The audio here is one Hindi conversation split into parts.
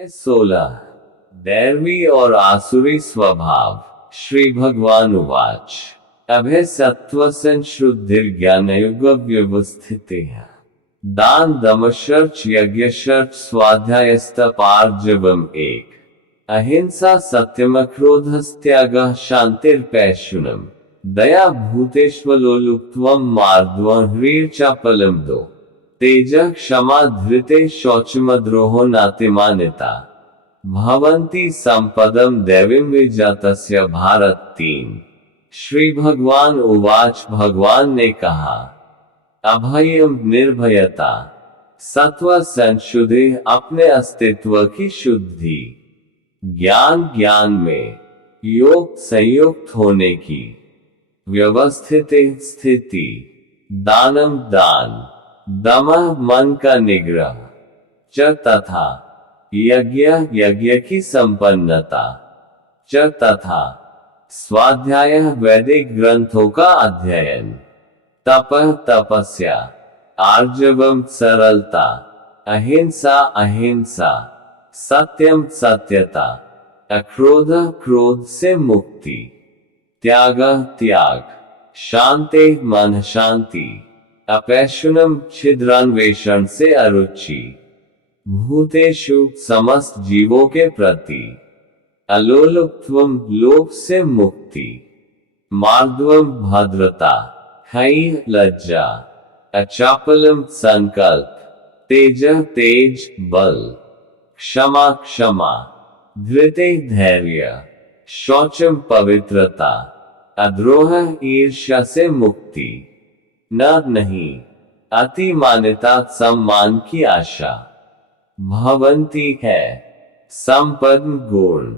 16 दैवी और आसुरी स्वभाव। श्री भगवान उवाच अभय सत्व संशुद्धिर्ज्ञानयुग व्यवस्थितिः दान दमशर्च यज्ञशर्च स्वाध्यायस्तपार्जवम् एक अहिंसा सत्यमक्रोधस्त्यागः शान्तिर्पैशुनम् दया भूतेष्वलोलुप्त्वम् मार्दवम् ह्रीर्चापलम् दो तेजः क्षमा धृते शौचमद्रोहो नातिमानिता भवन्ति संपदम् दैवीं विजातस्य भारत 3 श्री भगवान उवाच भगवान ने कहा अभयम निर्भयता सत्व संशुद्धि अपने अस्तित्व की शुद्धि ज्ञान में योग संयुक्त होने की व्यवस्थित स्थिति दानम दान दमः मन का निग्रह च तथा यज्ञ की संपन्नता च तथा स्वाध्याय वैदिक ग्रंथों का अध्ययन तपः तपस्या आर्जवम सरलता अहिंसा सत्यम सत्यता अक्रोध क्रोध से मुक्ति त्याग शांति मन शांति अपैशुनम छिद्रान्वेषण से अरुचि भूतेषु समस्त जीवों के प्रति अलोलुप्त्वम लोभ से मुक्ति मार्दवम भद्रता है लज्जा अचापलम संकल्प तेज बल क्षमा धृते धैर्य शौचम पवित्रता अद्रोह ईर्ष्या से मुक्ति नहीं अति मान्यता सम्मान की आशा भवन्ति है संपद गुण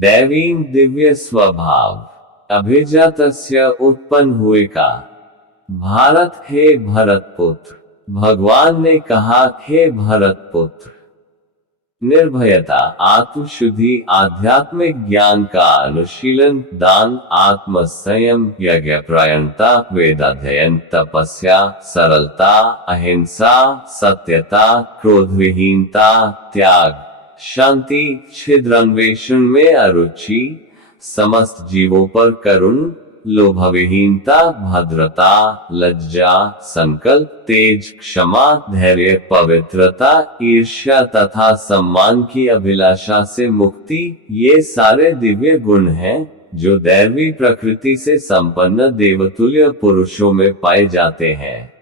दैवीं दिव्य स्वभाव अभिजातस्य उत्पन्न हुए का भारत हे भरतपुत्र भगवान ने कहा हे भरतपुत्र निर्भयता आत्मशुद्धि आध्यात्मिक ज्ञान का अनुशीलन दान आत्म संयम यज्ञपरायणता वेदाध्ययन तपस्या सरलता अहिंसा सत्यता क्रोधविहीनता त्याग शांति छिद्रान्वेषण में अरुचि समस्त जीवों पर करुण लोभविहीनता भद्रता लज्जा संकल्प तेज क्षमा धैर्य पवित्रता ईर्ष्या तथा सम्मान की अभिलाषा से मुक्ति ये सारे दिव्य गुण हैं जो दैवी प्रकृति से संपन्न देवतुल्य पुरुषों में पाए जाते हैं।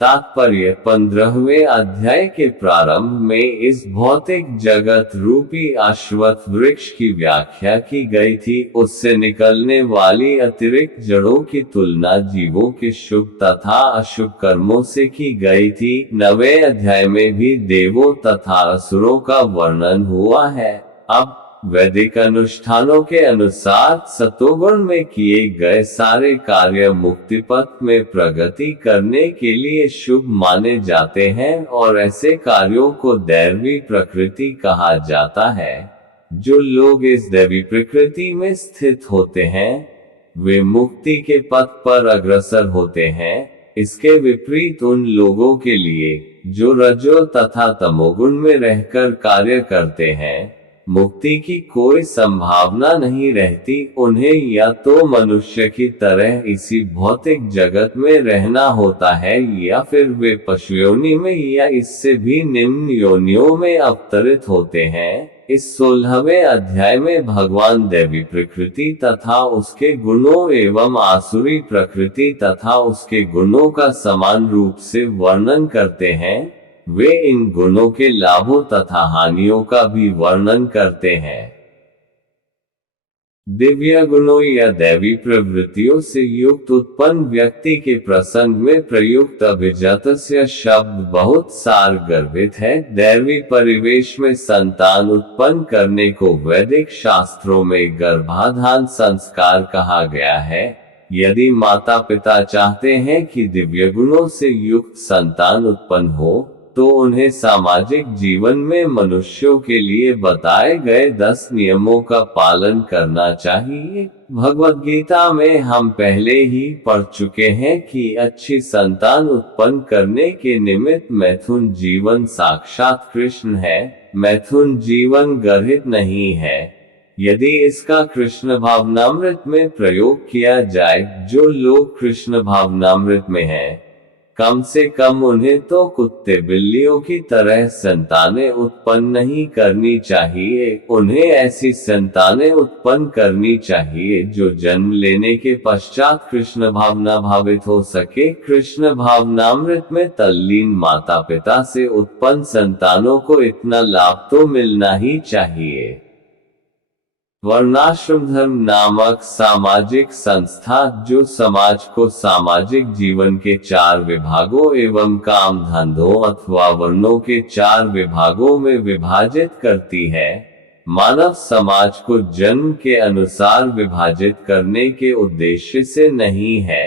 तात्पर्य 15वें अध्याय के प्रारंभ में इस भौतिक जगत रूपी अश्वत्थ वृक्ष की व्याख्या की गई थी। उससे निकलने वाली अतिरिक्त जड़ों की तुलना जीवों के शुभ तथा अशुभ कर्मों से की गई थी। 9वें अध्याय में भी देवों तथा असुरों का वर्णन हुआ है। अब वैदिक अनुष्ठानों के अनुसार सतोगुण में किए गए सारे कार्य मुक्ति पथ में प्रगति करने के लिए शुभ माने जाते हैं और ऐसे कार्यों को दैवी प्रकृति कहा जाता है। जो लोग इस दैवी प्रकृति में स्थित होते हैं वे मुक्ति के पथ पर अग्रसर होते हैं। इसके विपरीत उन लोगों के लिए जो रजो तथा तमोगुण में रहकर कार्य करते हैं मुक्ति की कोई संभावना नहीं रहती। उन्हें या तो मनुष्य की तरह इसी भौतिक जगत में रहना होता है या फिर वे पशु योनि में या इससे भी निम्न योनियों में अवतरित होते हैं। इस 16वें अध्याय में भगवान दैवी प्रकृति तथा उसके गुणों एवं आसुरी प्रकृति तथा उसके गुणों का समान रूप से वर्णन करते हैं। वे इन गुणों के लाभों तथा हानियों का भी वर्णन करते हैं। दिव्य गुणों या दैवी प्रवृत्तियों से युक्त उत्पन्न व्यक्ति के प्रसंग में प्रयुक्त अभिजातस्य शब्द बहुत सारगर्भित है। दैवी परिवेश में संतान उत्पन्न करने को वैदिक शास्त्रों में गर्भाधान संस्कार कहा गया है। यदि माता पिता चाहते हैं कि दिव्य गुणों से युक्त संतान उत्पन्न हो तो उन्हें सामाजिक जीवन में मनुष्यों के लिए बताए गए 10 नियमों का पालन करना चाहिए। भगवद गीता में हम पहले ही पढ़ चुके हैं कि अच्छी संतान उत्पन्न करने के निमित्त मैथुन जीवन साक्षात कृष्ण है, मैथुन जीवन गर्हित नहीं है। यदि इसका कृष्ण भावनामृत में प्रयोग किया जाए, जो लोग कृष्ण भावनामृत में हैं, कम से कम उन्हें तो कुत्ते बिल्लियों की तरह संतानें उत्पन्न नहीं करनी चाहिए। उन्हें ऐसी संतानें उत्पन्न करनी चाहिए जो जन्म लेने के पश्चात कृष्ण भावना भावित हो सके। कृष्ण भावनामृत में तल्लीन माता पिता से उत्पन्न संतानों को इतना लाभ तो मिलना ही चाहिए। वर्णाश्रम धर्म नामक सामाजिक संस्था जो समाज को सामाजिक जीवन के 4 विभागों एवं काम धंधों अथवा वर्णों के 4 विभागों में विभाजित करती है, मानव समाज को जन्म के अनुसार विभाजित करने के उद्देश्य से नहीं है।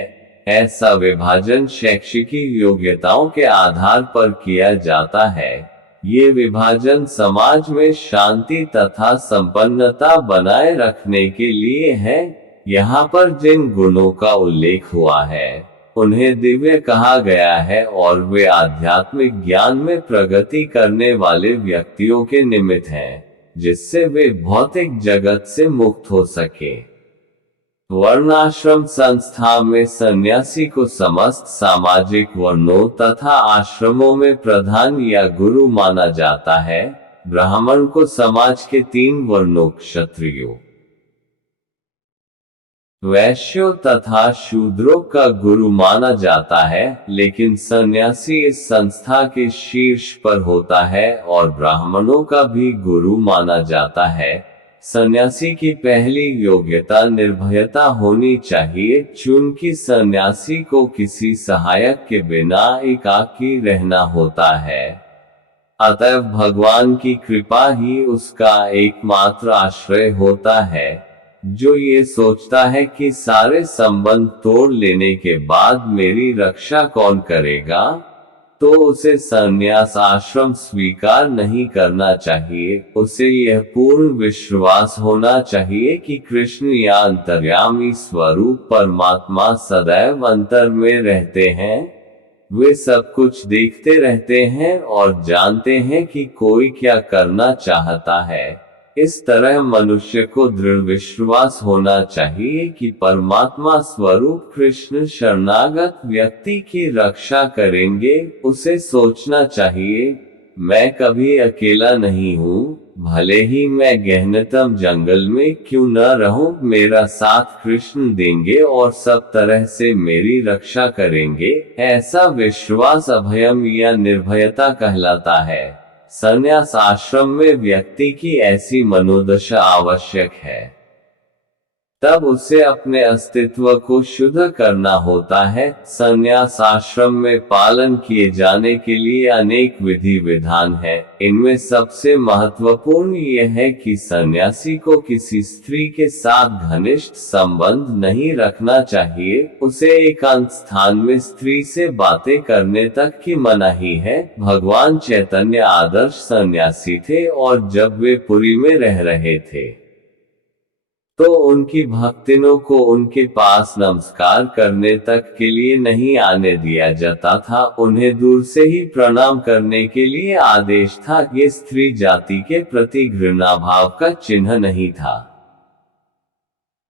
ऐसा विभाजन शैक्षिक योग्यताओं के आधार पर किया जाता है। ये विभाजन समाज में शांति तथा संपन्नता बनाए रखने के लिए है। यहाँ पर जिन गुणों का उल्लेख हुआ है, उन्हें दिव्य कहा गया है और वे आध्यात्मिक ज्ञान में प्रगति करने वाले व्यक्तियों के निमित्त हैं, जिससे वे भौतिक जगत से मुक्त हो सके। वर्णाश्रम संस्था में सन्यासी को समस्त सामाजिक वर्णों तथा आश्रमों में प्रधान या गुरु माना जाता है। ब्राह्मण को समाज के 3 वर्णों क्षत्रियों, वैश्यों तथा शूद्रों का गुरु माना जाता है, लेकिन सन्यासी इस संस्था के शीर्ष पर होता है और ब्राह्मणों का भी गुरु माना जाता है। सन्यासी की पहली योग्यता निर्भयता होनी चाहिए, चूंकि सन्यासी को किसी सहायक के बिना एकाकी रहना होता है। अतएव भगवान की कृपा ही उसका एकमात्र आश्रय होता है। जो ये सोचता है कि सारे संबंध तोड़ लेने के बाद मेरी रक्षा कौन करेगा, तो उसे संन्यास आश्रम स्वीकार नहीं करना चाहिए। उसे यह पूर्ण विश्वास होना चाहिए कि कृष्ण या अंतर्यामी स्वरूप परमात्मा सदैव अंतर में रहते हैं। वे सब कुछ देखते रहते हैं और जानते हैं कि कोई क्या करना चाहता है। इस तरह मनुष्य को दृढ़ विश्वास होना चाहिए कि परमात्मा स्वरूप कृष्ण शरणागत व्यक्ति की रक्षा करेंगे। उसे सोचना चाहिए, मैं कभी अकेला नहीं हूँ, भले ही मैं गहनतम जंगल में क्यों न रहूं, मेरा साथ कृष्ण देंगे और सब तरह से मेरी रक्षा करेंगे। ऐसा विश्वास अभयम या निर्भयता कहलाता है। संन्यास आश्रम में व्यक्ति की ऐसी मनोदशा आवश्यक है। तब उसे अपने अस्तित्व को शुद्ध करना होता है। संन्यास आश्रम में पालन किए जाने के लिए अनेक विधि विधान है। इनमें सबसे महत्वपूर्ण यह है कि सन्यासी को किसी स्त्री के साथ घनिष्ठ संबंध नहीं रखना चाहिए। उसे एकांत स्थान में स्त्री से बातें करने तक की मनाही है। भगवान चैतन्य आदर्श सन्यासी थे और जब वे पुरी में रह रहे थे, तो उनकी भक्तिनों को उनके पास नमस्कार करने तक के लिए नहीं आने दिया जाता था। उन्हें दूर से ही प्रणाम करने के लिए आदेश था। ये स्त्री जाति के प्रति घृणा भाव का चिन्ह नहीं था,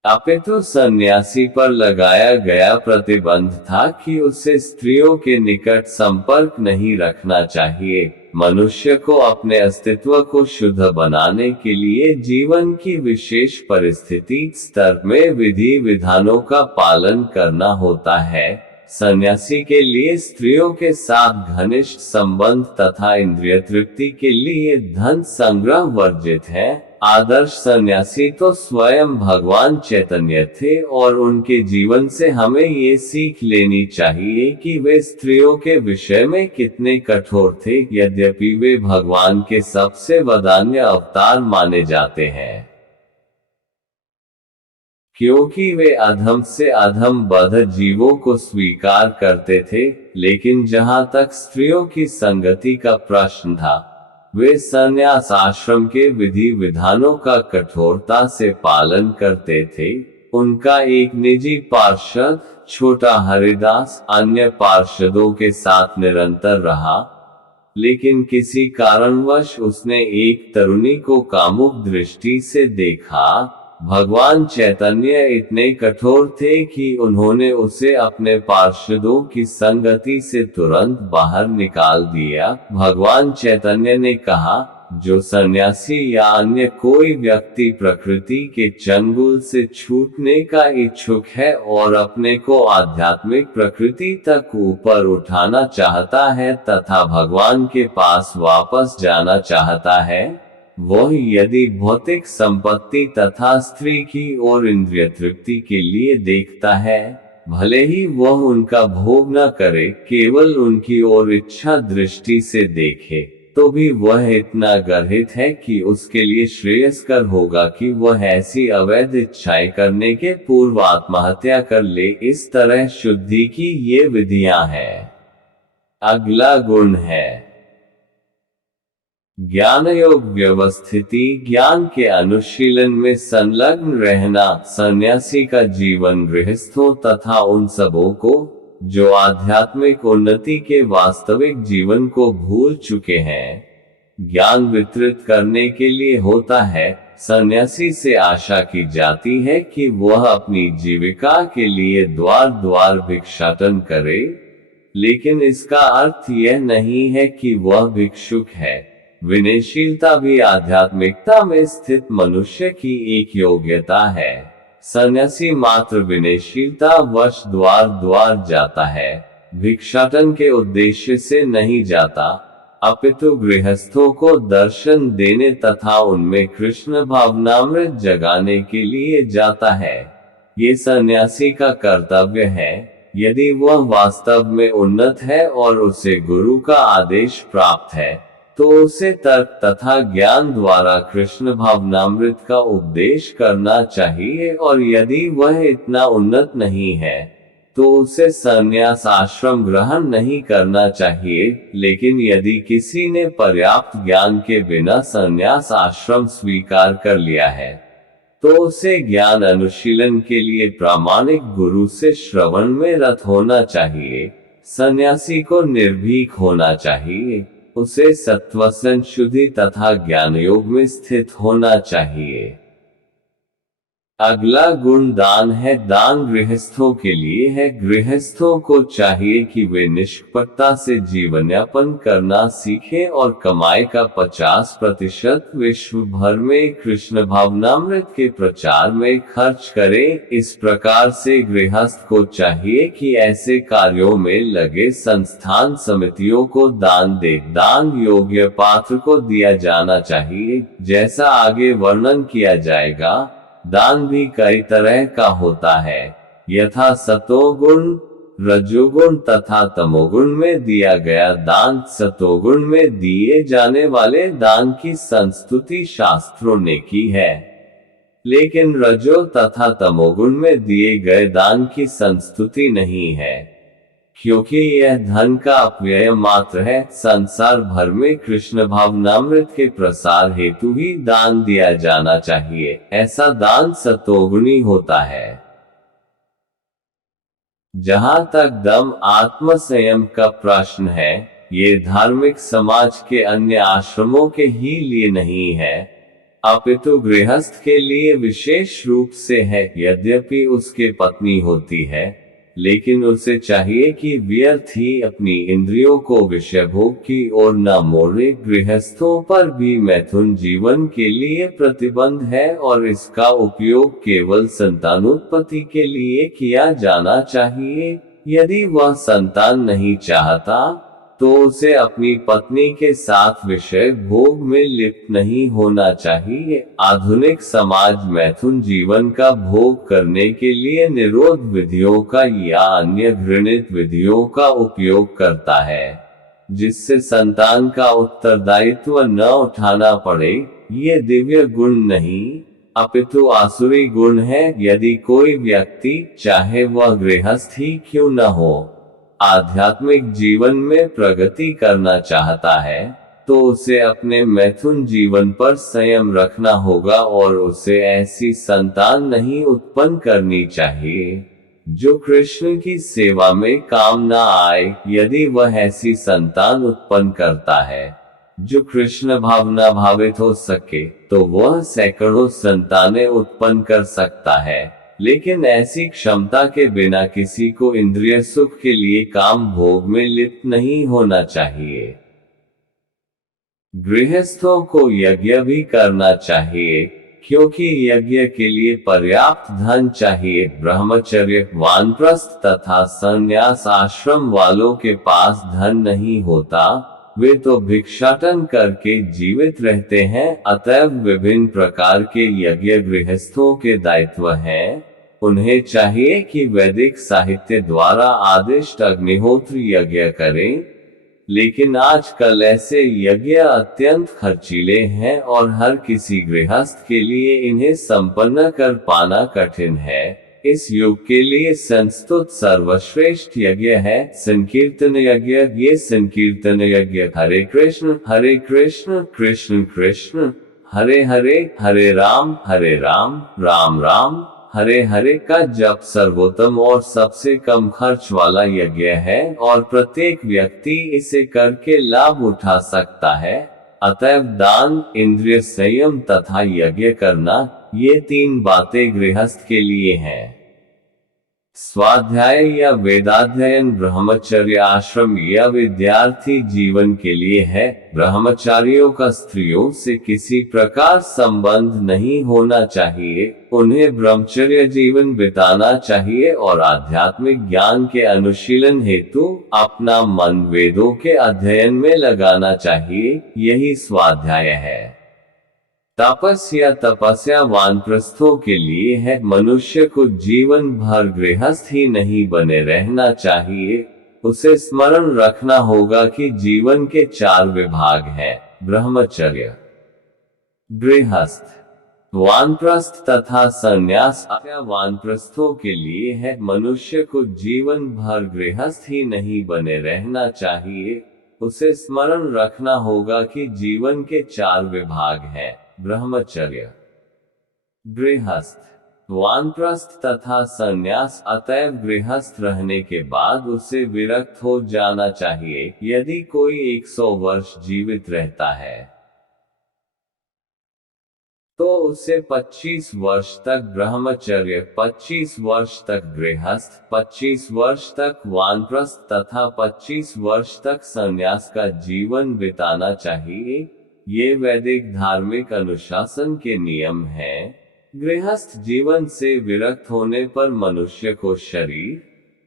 अपितु सन्यासी पर लगाया गया प्रतिबंध था कि उसे स्त्रियों के निकट संपर्क नहीं रखना चाहिए। मनुष्य को अपने अस्तित्व को शुद्ध बनाने के लिए जीवन की विशेष परिस्थिति स्तर में विधि विधानों का पालन करना होता है। सन्यासी के लिए स्त्रियों के साथ घनिष्ठ संबंध तथा इंद्रिय तृप्ति के लिए धन संग्रह वर्जित है। आदर्श सन्यासी तो स्वयं भगवान चैतन्य थे और उनके जीवन से हमें ये सीख लेनी चाहिए कि वे स्त्रियों के विषय में कितने कठोर थे। यद्यपि वे भगवान के सबसे वदान्य अवतार माने जाते हैं, क्योंकि वे अधम से अधम बद्ध जीवों को स्वीकार करते थे, लेकिन जहां तक स्त्रियों की संगति का प्रश्न था, वे संन्यास आश्रम के विधि विधानों का कठोरता से पालन करते थे। उनका एक निजी पार्षद, छोटा हरिदास, अन्य पार्षदों के साथ निरंतर रहा, लेकिन किसी कारणवश उसने एक तरुणी को कामुक दृष्टि से देखा। भगवान चैतन्य इतने कठोर थे कि उन्होंने उसे अपने पार्षदों की संगति से तुरंत बाहर निकाल दिया। भगवान चैतन्य ने कहा, जो सन्यासी या अन्य कोई व्यक्ति प्रकृति के चंगुल से छूटने का इच्छुक है और अपने को आध्यात्मिक प्रकृति तक ऊपर उठाना चाहता है तथा भगवान के पास वापस जाना चाहता है, वह यदि भौतिक संपत्ति तथा स्त्री की ओर इंद्रिय तृप्ति के लिए देखता है, भले ही वह उनका भोग न करे, केवल उनकी ओर इच्छा दृष्टि से देखे, तो भी वह इतना गर्हित है कि उसके लिए श्रेयस्कर होगा कि वह ऐसी अवैध इच्छाएं करने के पूर्व आत्महत्या कर ले। इस तरह शुद्धि की ये विधियां हैं। अगला गुण है ज्ञान योग व्यवस्थिति। ज्ञान के अनुशीलन में संलग्न रहना। सन्यासी का जीवन गृहस्थों तथा उन सबों को जो आध्यात्मिक उन्नति के वास्तविक जीवन को भूल चुके हैं, ज्ञान वितरित करने के लिए होता है। सन्यासी से आशा की जाती है कि वह अपनी जीविका के लिए द्वार द्वार भिक्षाटन करे, लेकिन इसका अर्थ यह नहीं है कि वह भिक्षुक है। विनयशीलता भी आध्यात्मिकता में स्थित मनुष्य की एक योग्यता है। सन्यासी मात्र विनयशीलता वश द्वार द्वार जाता है, भिक्षाटन के उद्देश्य से नहीं जाता, अपितु गृहस्थों को दर्शन देने तथा उनमें कृष्ण भावनामृत जगाने के लिए जाता है। ये सन्यासी का कर्तव्य है। यदि वह वास्तव में उन्नत है और उसे गुरु का आदेश प्राप्त है, तो उसे तर्क तथा ज्ञान द्वारा कृष्ण भावनामृत का उपदेश करना चाहिए, और यदि वह इतना उन्नत नहीं है, तो उसे संन्यास आश्रम ग्रहण नहीं करना चाहिए। लेकिन यदि किसी ने पर्याप्त ज्ञान के बिना संन्यास आश्रम स्वीकार कर लिया है, तो उसे ज्ञान अनुशीलन के लिए प्रामाणिक गुरु से श्रवण में रत होना चाहिए। सन्यासी को निर्भीक होना चाहिए, उसे सत्वसन शुद्धि तथा ज्ञान योग में स्थित होना चाहिए। अगला गुण दान है। दान गृहस्थों के लिए है। गृहस्थों को चाहिए कि वे निष्कपटता से जीवन यापन करना सीखें और कमाई का 50% विश्व भर में कृष्ण भावनामृत के प्रचार में खर्च करें। इस प्रकार से गृहस्थ को चाहिए कि ऐसे कार्यों में लगे संस्थान समितियों को दान दे। दान योग्य पात्र को दिया जाना चाहिए। जैसा आगे वर्णन किया जाएगा, दान भी कई तरह का होता है, यथा सतोगुण, रजोगुण तथा तमोगुण में दिया गया दान। सतोगुण में दिए जाने वाले दान की संस्तुति शास्त्रों ने की है, लेकिन रजो तथा तमोगुण में दिए गए दान की संस्तुति नहीं है, क्योंकि यह धन का अपव्यय मात्र है। संसार भर में कृष्ण भावनामृत के प्रसार हेतु ही दान दिया जाना चाहिए। ऐसा दान सतोगुणी होता है। जहां तक दम आत्म संयम का प्रश्न है, ये धार्मिक समाज के अन्य आश्रमों के ही लिए नहीं है, अपितु गृहस्थ के लिए विशेष रूप से है। यद्यपि उसके पत्नी होती है, लेकिन उसे चाहिए कि व्यर्थ ही अपनी इंद्रियों को विषय भोग की ओर न मोड़े। गृहस्थों पर भी मैथुन जीवन के लिए प्रतिबंध है और इसका उपयोग केवल संतानोत्पत्ति के लिए किया जाना चाहिए। यदि वह संतान नहीं चाहता, तो उसे अपनी पत्नी के साथ विषय भोग में लिप्त नहीं होना चाहिए। आधुनिक समाज मैथुन जीवन का भोग करने के लिए निरोध विधियों का या अन्य घृणित विधियों का उपयोग करता है, जिससे संतान का उत्तरदायित्व न उठाना पड़े। ये दिव्य गुण नहीं, अपितु आसुरी गुण है। यदि कोई व्यक्ति, चाहे वह गृहस्थ ही क्यों न हो, आध्यात्मिक जीवन में प्रगति करना चाहता है, तो उसे अपने मैथुन जीवन पर संयम रखना होगा और उसे ऐसी संतान नहीं उत्पन्न करनी चाहिए जो कृष्ण की सेवा में काम न आए। यदि वह ऐसी संतान उत्पन्न करता है जो कृष्ण भावना भावित हो सके, तो वह सैकड़ों संतानें उत्पन्न कर सकता है, लेकिन ऐसी क्षमता के बिना किसी को इंद्रिय सुख के लिए काम भोग में लिप्त नहीं होना चाहिए। गृहस्थों को यज्ञ भी करना चाहिए, क्योंकि यज्ञ के लिए पर्याप्त धन चाहिए। ब्रह्मचर्य, वानप्रस्थ तथा संन्यास आश्रम वालों के पास धन नहीं होता, वे तो भिक्षाटन करके जीवित रहते हैं। अतएव विभिन्न प्रकार के यज्ञ गृहस्थों के दायित्व हैं। उन्हें चाहिए कि वैदिक साहित्य द्वारा आदिष्ट अग्निहोत्र यज्ञ करें, लेकिन आजकल ऐसे यज्ञ अत्यंत खर्चीले हैं और हर किसी गृहस्थ के लिए इन्हें संपन्न कर पाना कठिन है। इस युग के लिए संस्तुत सर्वश्रेष्ठ यज्ञ है संकीर्तन यज्ञ। ये संकीर्तन यज्ञ हरे कृष्ण कृष्ण कृष्ण हरे हरे, हरे राम राम राम हरे हरे का जप सर्वोत्तम और सबसे कम खर्च वाला यज्ञ है और प्रत्येक व्यक्ति इसे करके लाभ उठा सकता है। अतएव दान, इंद्रिय संयम तथा यज्ञ करना, ये तीन बातें गृहस्थ के लिए हैं। स्वाध्याय या वेदाध्ययन ब्रह्मचर्य आश्रम या विद्यार्थी जीवन के लिए है। ब्रह्मचारियों का स्त्रियों से किसी प्रकार संबंध नहीं होना चाहिए। उन्हें ब्रह्मचर्य जीवन बिताना चाहिए और आध्यात्मिक ज्ञान के अनुशीलन हेतु अपना मन वेदों के अध्ययन में लगाना चाहिए। यही स्वाध्याय है। तपस्या वानप्रस्थों के लिए है। मनुष्य को जीवन भर गृहस्थ ही नहीं बने रहना चाहिए। उसे स्मरण रखना होगा कि जीवन के 4 विभाग हैं: ब्रह्मचर्य, गृहस्थ, वानप्रस्थ तथा संन्यास। वानप्रस्थों के लिए है। मनुष्य को जीवन भर गृहस्थ ही नहीं बने रहना चाहिए। उसे स्मरण रखना होगा कि जीवन के 4 विभाग हैं: ब्रह्मचर्य, गृहस्थ, वानप्रस्थ तथा संन्यास। अतएव गृहस्थ रहने के बाद उसे विरक्त हो जाना चाहिए। यदि कोई 100 वर्ष जीवित रहता है, तो उसे 25 वर्ष तक ब्रह्मचर्य, 25 वर्ष तक गृहस्थ, 25 वर्ष तक वानप्रस्थ तथा 25 वर्ष तक संन्यास का जीवन बिताना चाहिए। ये वैदिक धार्मिक अनुशासन के नियम हैं। गृहस्थ जीवन से विरक्त होने पर मनुष्य को शरीर,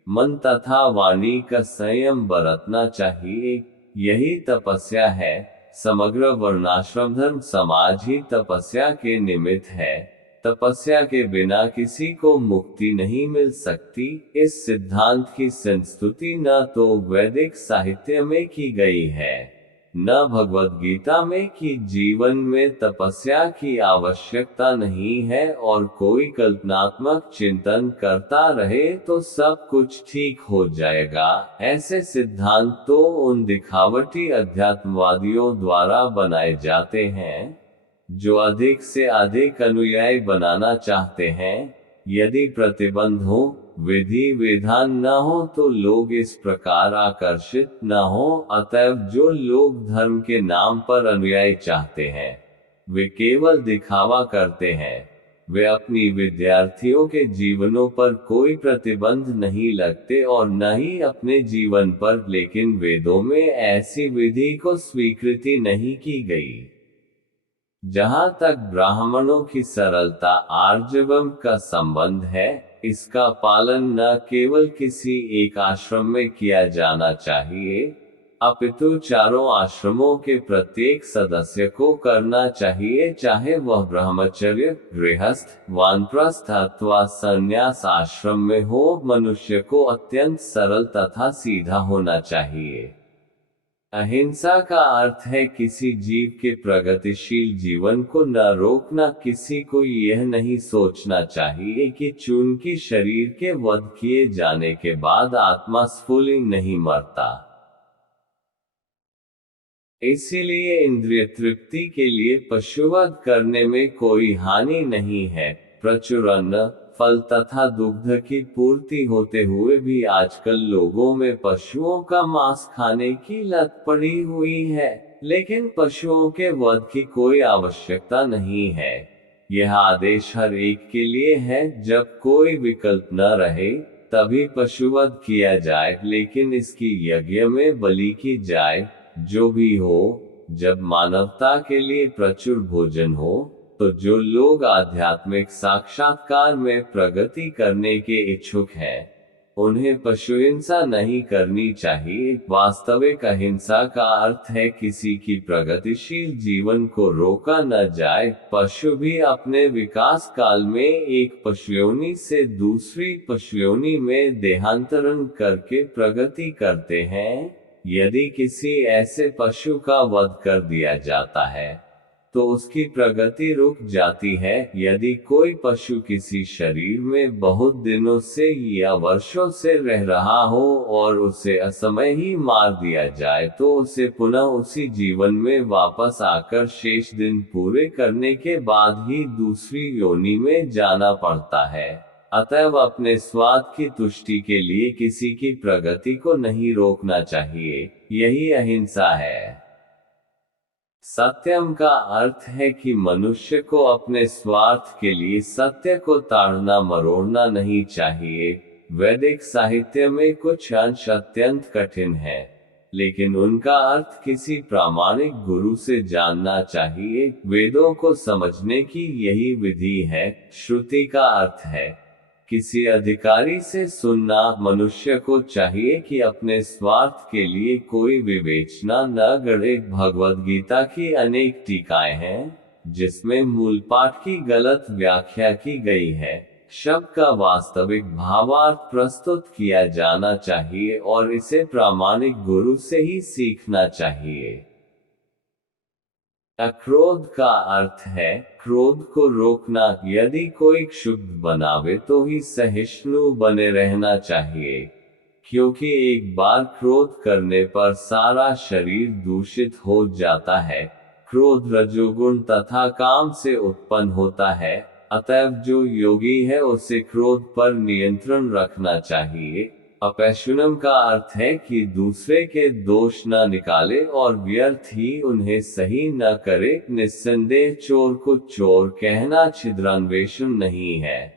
मन तथा वाणी का संयम बरतना चाहिए। यही तपस्या है। समग्र वर्णाश्रम धर्म समाज ही तपस्या के निमित्त है। तपस्या के बिना किसी को मुक्ति नहीं मिल सकती। इस सिद्धांत की संस्तुति न तो वैदिक साहित्य में की गई है, न भगवद गीता में, कि जीवन में तपस्या की आवश्यकता नहीं है और कोई कल्पनात्मक चिंतन करता रहे तो सब कुछ ठीक हो जाएगा। ऐसे सिद्धांत तो उन दिखावटी अध्यात्मवादियों द्वारा बनाए जाते हैं जो अधिक से अधिक अनुयायी बनाना चाहते हैं। यदि प्रतिबंध हो, विधि विधान न हो, तो लोग इस प्रकार आकर्षित न हो। अतएव जो लोग धर्म के नाम पर अनुयायी चाहते हैं, वे केवल दिखावा करते हैं। वे अपनी विद्यार्थियों के जीवनों पर कोई प्रतिबंध नहीं लगते और न ही अपने जीवन पर, लेकिन वेदों में ऐसी विधि को स्वीकृति नहीं की गई। जहाँ तक ब्राह्मणों की सरलता आर्जवम का संबंध है, इसका पालन न केवल किसी एक आश्रम में किया जाना चाहिए, अपितु चारों आश्रमों के प्रत्येक सदस्य को करना चाहिए, चाहे वह ब्रह्मचर्य, गृहस्थ, वानप्रस्थ अथवा संन्यास आश्रम में हो। मनुष्य को अत्यंत सरल तथा सीधा होना चाहिए। अहिंसा का अर्थ है किसी जीव के प्रगतिशील जीवन को न रोकना। किसी को यह नहीं सोचना चाहिए कि चून की शरीर के वध किए जाने के बाद आत्मा स्फुलिंग नहीं मरता। इसीलिए इंद्रिय तृप्ति के लिए पशुवध करने में कोई हानि नहीं है। प्रचुर अन्न, फल तथा दुग्ध की पूर्ति होते हुए भी आजकल लोगों में पशुओं का मांस खाने की लत पड़ी हुई है, लेकिन पशुओं के वध की कोई आवश्यकता नहीं है। यह आदेश हर एक के लिए है। जब कोई विकल्प न रहे तभी पशुवध किया जाए, लेकिन इसकी यज्ञ में बलि की जाए। जो भी हो, जब मानवता के लिए प्रचुर भोजन हो, तो जो लोग आध्यात्मिक साक्षात्कार में प्रगति करने के इच्छुक हैं, उन्हें पशु हिंसा नहीं करनी चाहिए। वास्तविक अहिंसा का अर्थ है किसी की प्रगतिशील जीवन को रोका न जाए। पशु भी अपने विकास काल में एक पशुयोनि से दूसरी पशुयोनि में देहांतरण करके प्रगति करते हैं। यदि किसी ऐसे पशु का वध कर दिया जाता है तो उसकी प्रगति रुक जाती है। यदि कोई पशु किसी शरीर में बहुत दिनों से या वर्षों से रह रहा हो और उसे असमय ही मार दिया जाए तो उसे पुनः उसी जीवन में वापस आकर शेष दिन पूरे करने के बाद ही दूसरी योनि में जाना पड़ता है। अतएव अपने स्वाद की तुष्टि के लिए किसी की प्रगति को नहीं रोकना चाहिए। यही अहिंसा है। सत्यम का अर्थ है कि मनुष्य को अपने स्वार्थ के लिए सत्य को ताड़ना मरोड़ना नहीं चाहिए। वैदिक साहित्य में कुछ अंश अत्यंत कठिन है, लेकिन उनका अर्थ किसी प्रामाणिक गुरु से जानना चाहिए। वेदों को समझने की यही विधि है। श्रुति का अर्थ है किसी अधिकारी से सुनना। मनुष्य को चाहिए कि अपने स्वार्थ के लिए कोई विवेचना न गढ़े। भगवद गीता की अनेक टीकाएं हैं जिसमें मूल पाठ की गलत व्याख्या की गई है। शब्द का वास्तविक भावार्थ प्रस्तुत किया जाना चाहिए और इसे प्रामाणिक गुरु से ही सीखना चाहिए। अक्रोध का अर्थ है क्रोध को रोकना। यदि कोई क्षुब्ध बनावे तो ही सहिष्णु बने रहना चाहिए, क्योंकि एक बार क्रोध करने पर सारा शरीर दूषित हो जाता है। क्रोध रजोगुण तथा काम से उत्पन्न होता है। अतएव जो योगी है उसे क्रोध पर नियंत्रण रखना चाहिए। अपैशुनम का अर्थ है कि दूसरे के दोष न निकाले और व्यर्थ ही उन्हें सही न करे। निस्संदेह चोर को चोर कहना छिद्रान्वेषण नहीं है,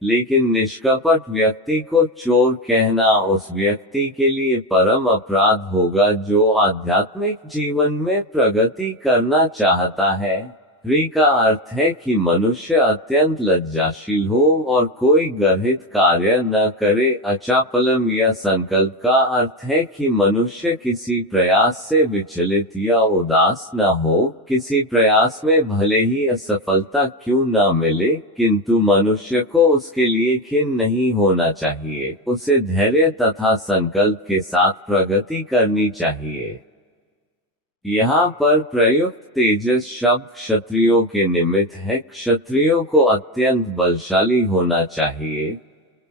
लेकिन निष्कपट व्यक्ति को चोर कहना उस व्यक्ति के लिए परम अपराध होगा जो आध्यात्मिक जीवन में प्रगति करना चाहता है। री का अर्थ है कि मनुष्य अत्यंत लज्जाशील हो और कोई गर्हित कार्य न करे। अचापलम या संकल्प का अर्थ है कि मनुष्य किसी प्रयास से विचलित या उदास न हो। किसी प्रयास में भले ही असफलता क्यों न मिले, किंतु मनुष्य को उसके लिए खिन्न नहीं होना चाहिए। उसे धैर्य तथा संकल्प के साथ प्रगति करनी चाहिए। यहाँ पर प्रयुक्त तेजस शब्द क्षत्रियों के निमित्त है। क्षत्रियों को अत्यंत बलशाली होना चाहिए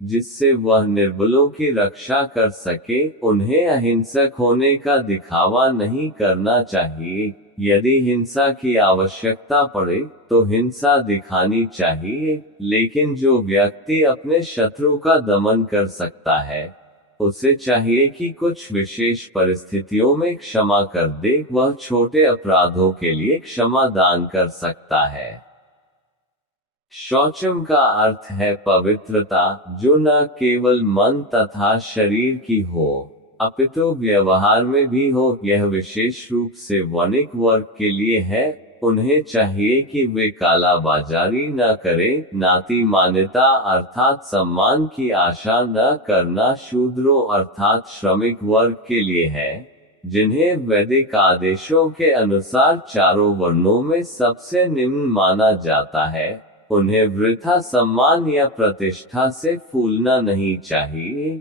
जिससे वह निर्बलों की रक्षा कर सके। उन्हें अहिंसक होने का दिखावा नहीं करना चाहिए। यदि हिंसा की आवश्यकता पड़े तो हिंसा दिखानी चाहिए, लेकिन जो व्यक्ति अपने शत्रु का दमन कर सकता है उसे चाहिए कि कुछ विशेष परिस्थितियों में क्षमा कर दे। वह छोटे अपराधों के लिए क्षमा दान कर सकता है। शौचम का अर्थ है पवित्रता, जो न केवल मन तथा शरीर की हो अपितु व्यवहार में भी हो। यह विशेष रूप से वणिक वर्ग के लिए है। उन्हें चाहिए कि वे कालाबाजारी न करें। नाती मान्यता अर्थात सम्मान की आशा न करना शूद्रों अर्थात श्रमिक वर्ग के लिए है, जिन्हें वैदिक आदेशों के अनुसार चारों वर्णों में सबसे निम्न माना जाता है। उन्हें वृथा सम्मान या प्रतिष्ठा से फूलना नहीं चाहिए।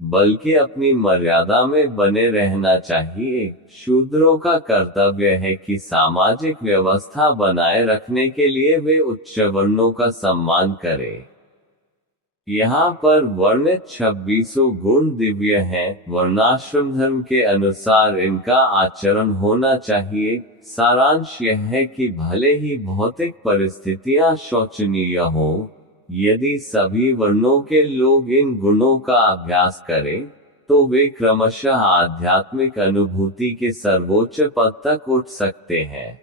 बल्कि अपनी मर्यादा में बने रहना चाहिए। शूद्रों का कर्तव्य है कि सामाजिक व्यवस्था बनाए रखने के लिए वे उच्च वर्णों का सम्मान करें। यहाँ पर वर्णित 26 गुण दिव्य हैं। वर्णाश्रम धर्म के अनुसार इनका आचरण होना चाहिए। सारांश यह है कि भले ही भौतिक परिस्थितियां शोचनीय हों, यदि सभी वर्णों के लोग इन गुणों का अभ्यास करें, तो वे क्रमशः आध्यात्मिक अनुभूति के सर्वोच्च पद तक उठ सकते हैं।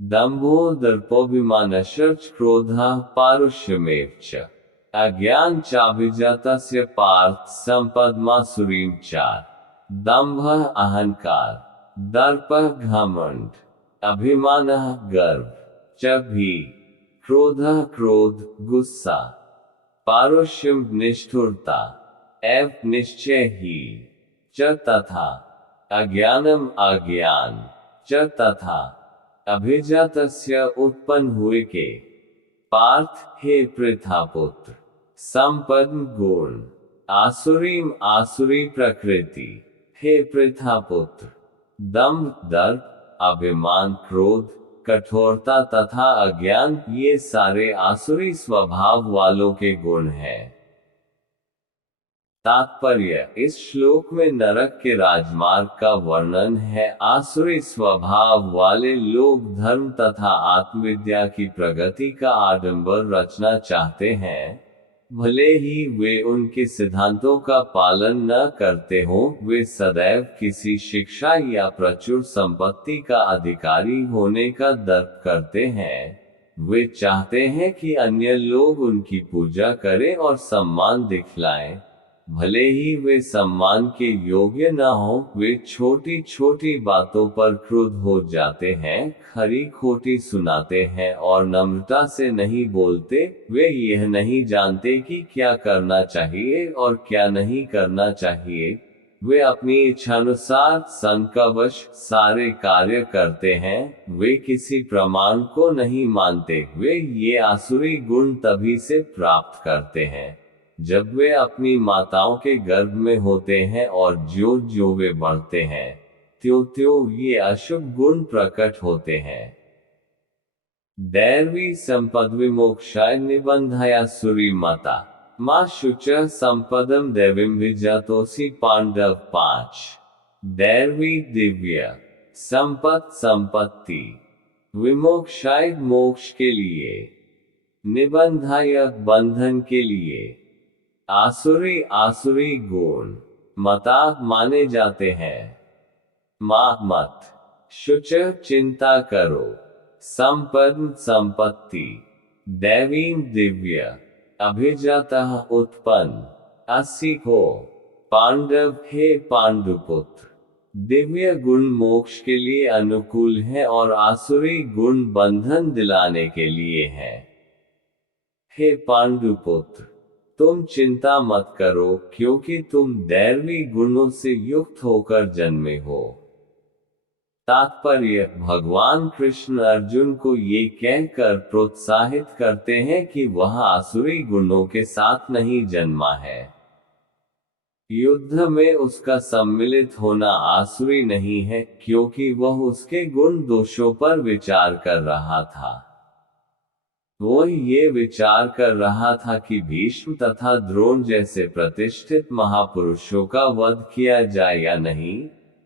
दम्भो दर्पोऽभिमानश्च क्रोधः पारुष्यमेव च अज्ञान चाभिजातस्य पार्थ संपदमासुरीं चार। दम्भः अहंकार, दर्पः घमंड, अभिमानः गर्व, च भी क्रोधः क्रोध गुस्सा, पारुष्यम निष्ठुरता, एव निश्चय ही, च तथा अज्ञानम अज्ञान, च तथा अभिजातस्य उत्पन्न हुए के। पार्थ हे पृथापुत्र, संपद्म गुण, आसुरीम आसुरी प्रकृति, हे पृथापुत्र, दम्भ दर्प, अभिमान क्रोध, कठोरता तथा अज्ञान ये सारे आसुरी स्वभाव वालों के गुण हैं। तात्पर्य: इस श्लोक में नरक के राजमार्ग का वर्णन है। आसुरी स्वभाव वाले लोग धर्म तथा आत्मविद्या की प्रगति का आडंबर रचना चाहते हैं, भले ही वे उनके सिद्धांतों का पालन न करते हों। वे सदैव किसी शिक्षा या प्रचुर संपत्ति का अधिकारी होने का दर्प करते हैं। वे चाहते हैं कि अन्य लोग उनकी पूजा करें और सम्मान दिखलाएं, भले ही वे सम्मान के योग्य न हों। वे छोटी छोटी बातों पर क्रुद्ध हो जाते हैं, खरी खोटी सुनाते हैं और नम्रता से नहीं बोलते। वे यह नहीं जानते कि क्या करना चाहिए और क्या नहीं करना चाहिए। वे अपनी इच्छानुसार संकवश सारे कार्य करते हैं। वे किसी प्रमाण को नहीं मानते। वे ये आसुरी गुण तभी से प्राप्त करते हैं जब वे अपनी माताओं के गर्भ में होते हैं, और ज्यों ज्यों वे बढ़ते हैं, त्यों त्यों ये अशुभ गुण प्रकट होते हैं। दैवी संपद्विमोक्षाय निबंधाया सुरी माता माँ शुचः संपदम दैवीं विजातोसी पांडव 5। दैवी दिव्य संपत् संपत्ति, विमोक्षाय मोक्ष के लिए, निबंधाय बंधन के लिए, आसुरी आसुरी गुण, मता माने जाते हैं, माँ मत, शुच चिंता करो, संपन्न संपत्ति, दैवीं दिव्य, अभिजातः उत्पन्न, अस्सी को, पांडव हे पांडुपुत्र। दिव्य गुण मोक्ष के लिए अनुकूल है और आसुरी गुण बंधन दिलाने के लिए है। हे पांडुपुत्र, तुम चिंता मत करो, क्योंकि तुम दैवी गुणों से युक्त होकर जन्मे हो। तात्पर्य: भगवान कृष्ण अर्जुन को ये कहकर प्रोत्साहित करते हैं कि वह आसुरी गुणों के साथ नहीं जन्मा है। युद्ध में उसका सम्मिलित होना आसुरी नहीं है, क्योंकि वह उसके गुण दोषों पर विचार कर रहा था। वह ये विचार कर रहा था कि भीष्म तथा द्रोण जैसे प्रतिष्ठित महापुरुषों का वध किया जाए या नहीं।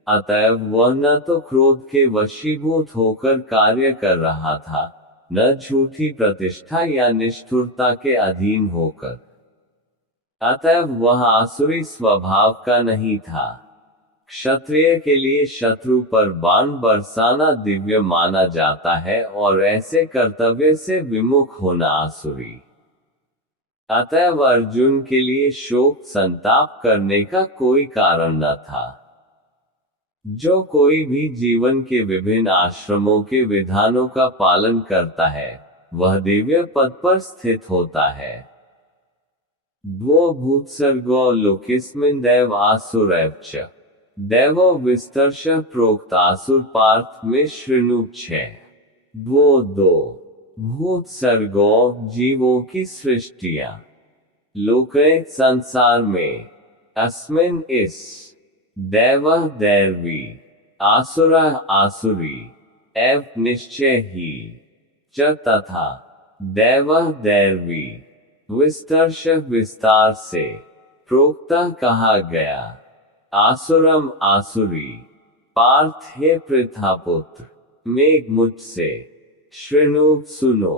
अतएव वह न तो क्रोध के वशीभूत होकर कार्य कर रहा था, न झूठी प्रतिष्ठा या निष्ठुरता के अधीन होकर। अतएव वह आसुरी स्वभाव का नहीं था। क्षत्रिय के लिए शत्रु पर बाण बरसाना दिव्य माना जाता है, और ऐसे कर्तव्य से विमुख होना आसुरी। अतएव अर्जुन के लिए शोक संताप करने का कोई कारण न था। जो कोई भी जीवन के विभिन्न आश्रमों के विधानों का पालन करता है, वह दिव्य पद पर स्थित होता है। द्वो भूत्सर्गो लोकेस्मिन् दैव आसुरैव च दैवो विस्तर्श प्रोक्त आसुर पार्थ में शृणु 6। द्वो दो भूत्सर्गो जीवों की सृष्टियां, लोके संसार में, अस्मिन् इस दैवः दैर्वी आसुरः आसुरी एव निश्चय ही च तथा दैवः दैर्वी विस्तर्श विस्तार से प्रोक्ता कहा गया। आसुरम आसुरी पार्थ हे पृथापुत्र मेघ मुझसे श्रृणु सुनो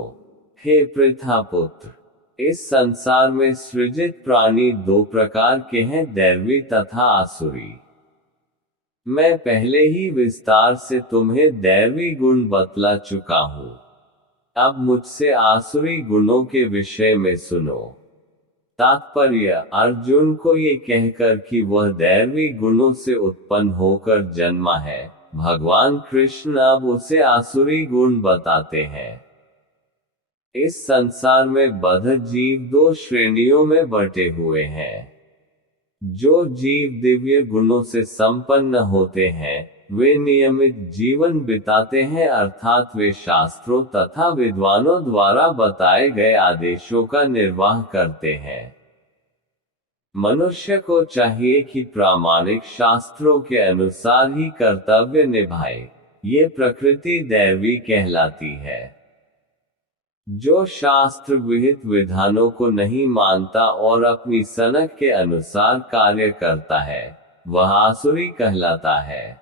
हे पृथापुत्र। इस संसार में सृजित प्राणी दो प्रकार के हैं, दैवी तथा आसुरी। मैं पहले ही विस्तार से तुम्हें दैवी गुण बतला चुका हूं। अब मुझसे आसुरी गुणों के विषय में सुनो। तात्पर्य, अर्जुन को ये कहकर कि वह दैवी गुणों से उत्पन्न होकर जन्मा है, भगवान कृष्ण अब उसे आसुरी गुण बताते हैं। इस संसार में बद्ध जीव दो श्रेणियों में बटे हुए हैं। जो जीव दिव्य गुणों से संपन्न होते हैं, वे नियमित जीवन बिताते हैं, अर्थात वे शास्त्रों तथा विद्वानों द्वारा बताए गए आदेशों का निर्वाह करते हैं। मनुष्य को चाहिए कि प्रामाणिक शास्त्रों के अनुसार ही कर्तव्य निभाए। ये प्रकृति दैवी कहलाती है। जो शास्त्र विहित विधानों को नहीं मानता और अपनी सनक के अनुसार कार्य करता है, वह आसुरी कहलाता है।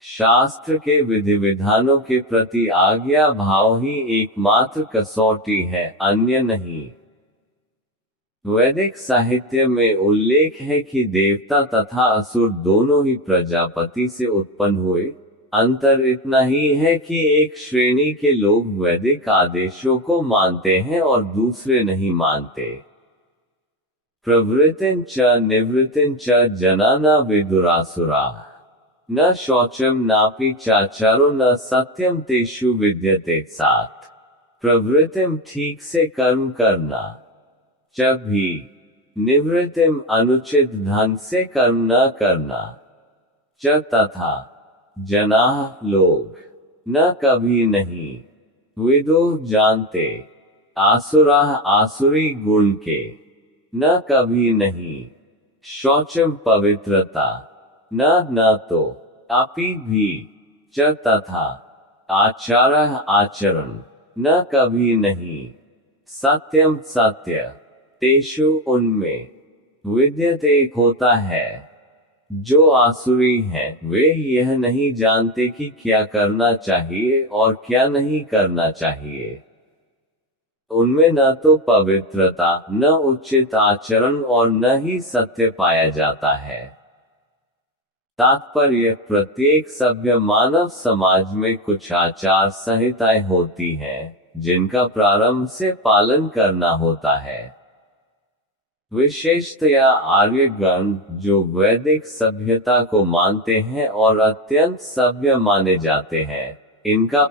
शास्त्र के विधि विधानों के प्रति आज्ञा भाव ही एकमात्र कसौटी है, अन्य नहीं। वैदिक साहित्य में उल्लेख है कि देवता तथा असुर दोनों ही प्रजापति से उत्पन्न हुए। अंतर इतना ही है कि एक श्रेणी के लोग वैदिक आदेशों को मानते हैं और दूसरे नहीं मानते। प्रवृत्तिं च निवृत्तिं च जनाना विदुरासुराः न शौचम नापि चाचारो न सत्यम तेषु विद्यते। साथ प्रवृत्तिम ठीक से कर्म करना, च भी निवृत्तिम अनुचित ढंग से कर्म न करना, च तथा जनाः लोग न कभी नहीं विदुः जानते आसुराः आसुरी गुण के न कभी नहीं शौचम पवित्रता न तो अपि भी च तथा आचारः आचरण न कभी नहीं सत्यम सत्य तेषु उनमें विद्यते होता है। जो आसुरी हैं, वे यह नहीं जानते कि क्या करना चाहिए और क्या नहीं करना चाहिए। उनमें न तो पवित्रता, न उचित आचरण और न ही सत्य पाया जाता है। तात्पर्य, प्रत्येक सभ्य मानव समाज में कुछ आचार संहिताएं होती हैं, जिनका प्रारंभ से पालन करना होता है। विशेषतया आर्यगण, जो वैदिक सभ्यता को मानते हैं और अत्यंत सभ्य माने जाते हैं, इनका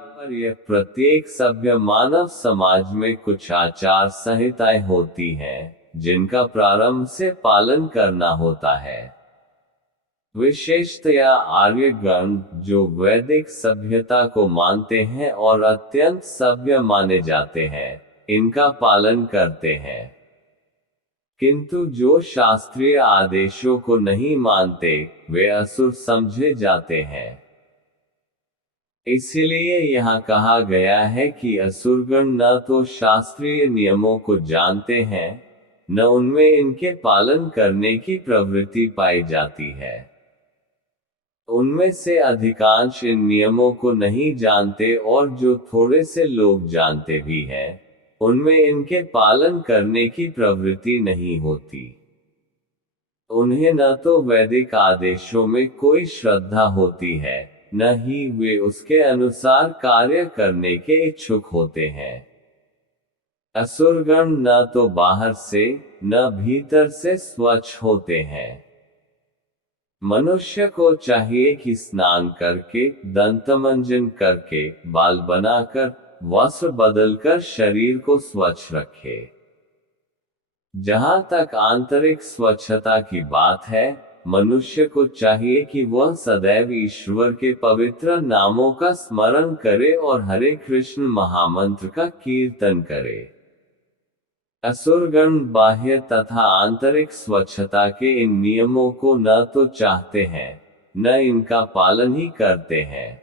प्रत्येक सभ्य मानव समाज में कुछ आचार संहिताएं होती हैं, जिनका प्रारंभ से पालन करना होता है। विशेषतया आर्यगण, जो वैदिक सभ्यता को मानते हैं और अत्यंत सभ्य माने जाते हैं, इनका पालन करते हैं। किंतु जो शास्त्रीय आदेशों को नहीं मानते, वे असुर समझे जाते हैं। इसलिए यहाँ कहा गया है कि असुरगण न तो शास्त्रीय नियमों को जानते हैं, न उनमें इनके पालन करने की प्रवृत्ति पाई जाती है। उनमें से अधिकांश इन नियमों को नहीं जानते और जो थोड़े से लोग जानते भी हैं, उनमें इनके पालन करने की प्रवृत्ति नहीं होती। उन्हें न तो वैदिक आदेशों में कोई श्रद्धा होती है, न ही वे उसके अनुसार कार्य करने के इच्छुक होते हैं। असुरगण न तो बाहर से, न भीतर से स्वच्छ होते हैं। मनुष्य को चाहिए कि स्नान करके, दंतमंजन करके, बाल बनाकर, वस्त्र बदलकर शरीर को स्वच्छ रखे। जहां तक आंतरिक स्वच्छता की बात है, मनुष्य को चाहिए कि वह सदैव ईश्वर के पवित्र नामों का स्मरण करे और हरे कृष्ण महामंत्र का कीर्तन करे। असुरगण बाह्य तथा आंतरिक स्वच्छता के इन नियमों को न तो चाहते हैं, न इनका पालन ही करते हैं।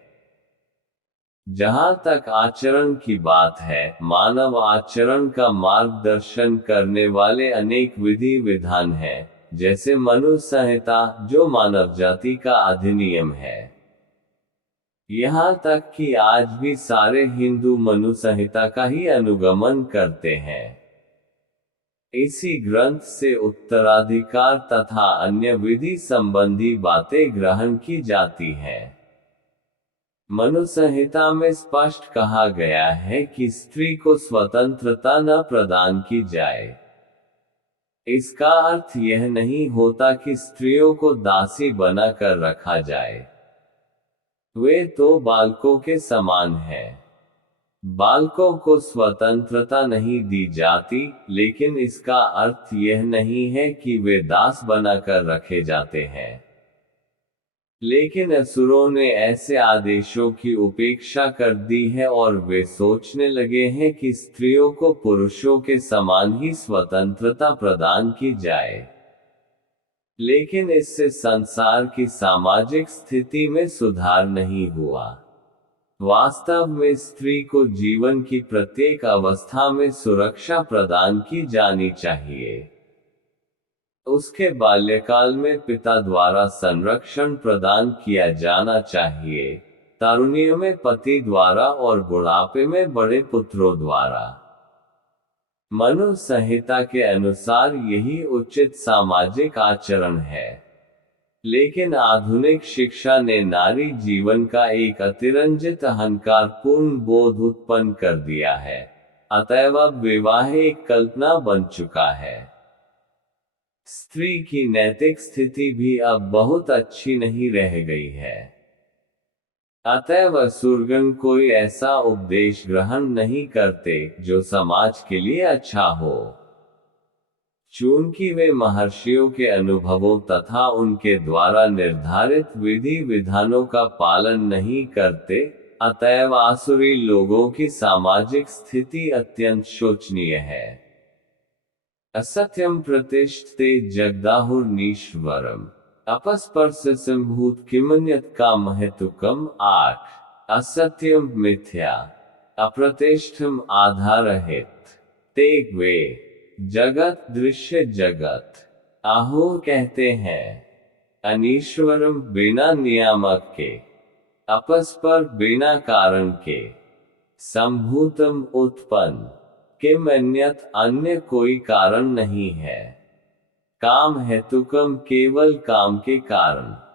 जहाँ तक आचरण की बात है, मानव आचरण का मार्गदर्शन करने वाले अनेक विधि विधान हैं, जैसे मनु संहिता, जो मानव जाति का अधिनियम है। यहाँ तक कि आज भी सारे हिंदू मनु संहिता का ही अनुगमन करते हैं। इसी ग्रंथ से उत्तराधिकार तथा अन्य विधि संबंधी बातें ग्रहण की जाती हैं। मनु संहिता में स्पष्ट कहा गया है कि स्त्री को स्वतंत्रता न प्रदान की जाए। इसका अर्थ यह नहीं होता कि स्त्रियों को दासी बनाकर रखा जाए। वे तो बालकों के समान हैं। बालकों को स्वतंत्रता नहीं दी जाती, लेकिन इसका अर्थ यह नहीं है कि वे दास बनाकर रखे जाते हैं। लेकिन असुरों ने ऐसे आदेशों की उपेक्षा कर दी है और वे सोचने लगे हैं कि स्त्रियों को पुरुषों के समान ही स्वतंत्रता प्रदान की जाए। लेकिन इससे संसार की सामाजिक स्थिति में सुधार नहीं हुआ। वास्तव में स्त्री को जीवन की प्रत्येक अवस्था में सुरक्षा प्रदान की जानी चाहिए। उसके बाल्यकाल में पिता द्वारा संरक्षण प्रदान किया जाना चाहिए, तरुणियों में पति द्वारा और बुढ़ापे में बड़े पुत्रों द्वारा। मनु संहिता के अनुसार यही उचित सामाजिक आचरण है। लेकिन आधुनिक शिक्षा ने नारी जीवन का एक अतिरंजित अहंकारपूर्ण बोध उत्पन्न कर दिया है, अतएव अब विवाह एक कल्पना बन चुका है। स्त्री की नैतिक स्थिति भी अब बहुत अच्छी नहीं रह गई है। अतएव असुरगण कोई ऐसा उपदेश ग्रहण नहीं करते जो समाज के लिए अच्छा हो। चूंकि वे महर्षियों के अनुभवों तथा उनके द्वारा निर्धारित विधि विधानों का पालन नहीं करते, अतएव आसुरी लोगों की सामाजिक स्थिति अत्यंत शोचनीय है। असत्यम प्रतिष्ठते जगदाहुर्नीश्वरम अपस्पर्शसंभूत किमन्यत् कामहेतुकम् 8। असत्यम मिथ्या, अप्रतिष्ठम आधारहित। ते वे जगत दृश्य जगत आहो कहते हैं। अनीश्वरम बिना नियामक के, अपस्पर बिना कारण के, संभूतम उत्पन्न, किम अन्यत अन्य कोई कारण नहीं है, काम हेतुकम केवल काम के कारण।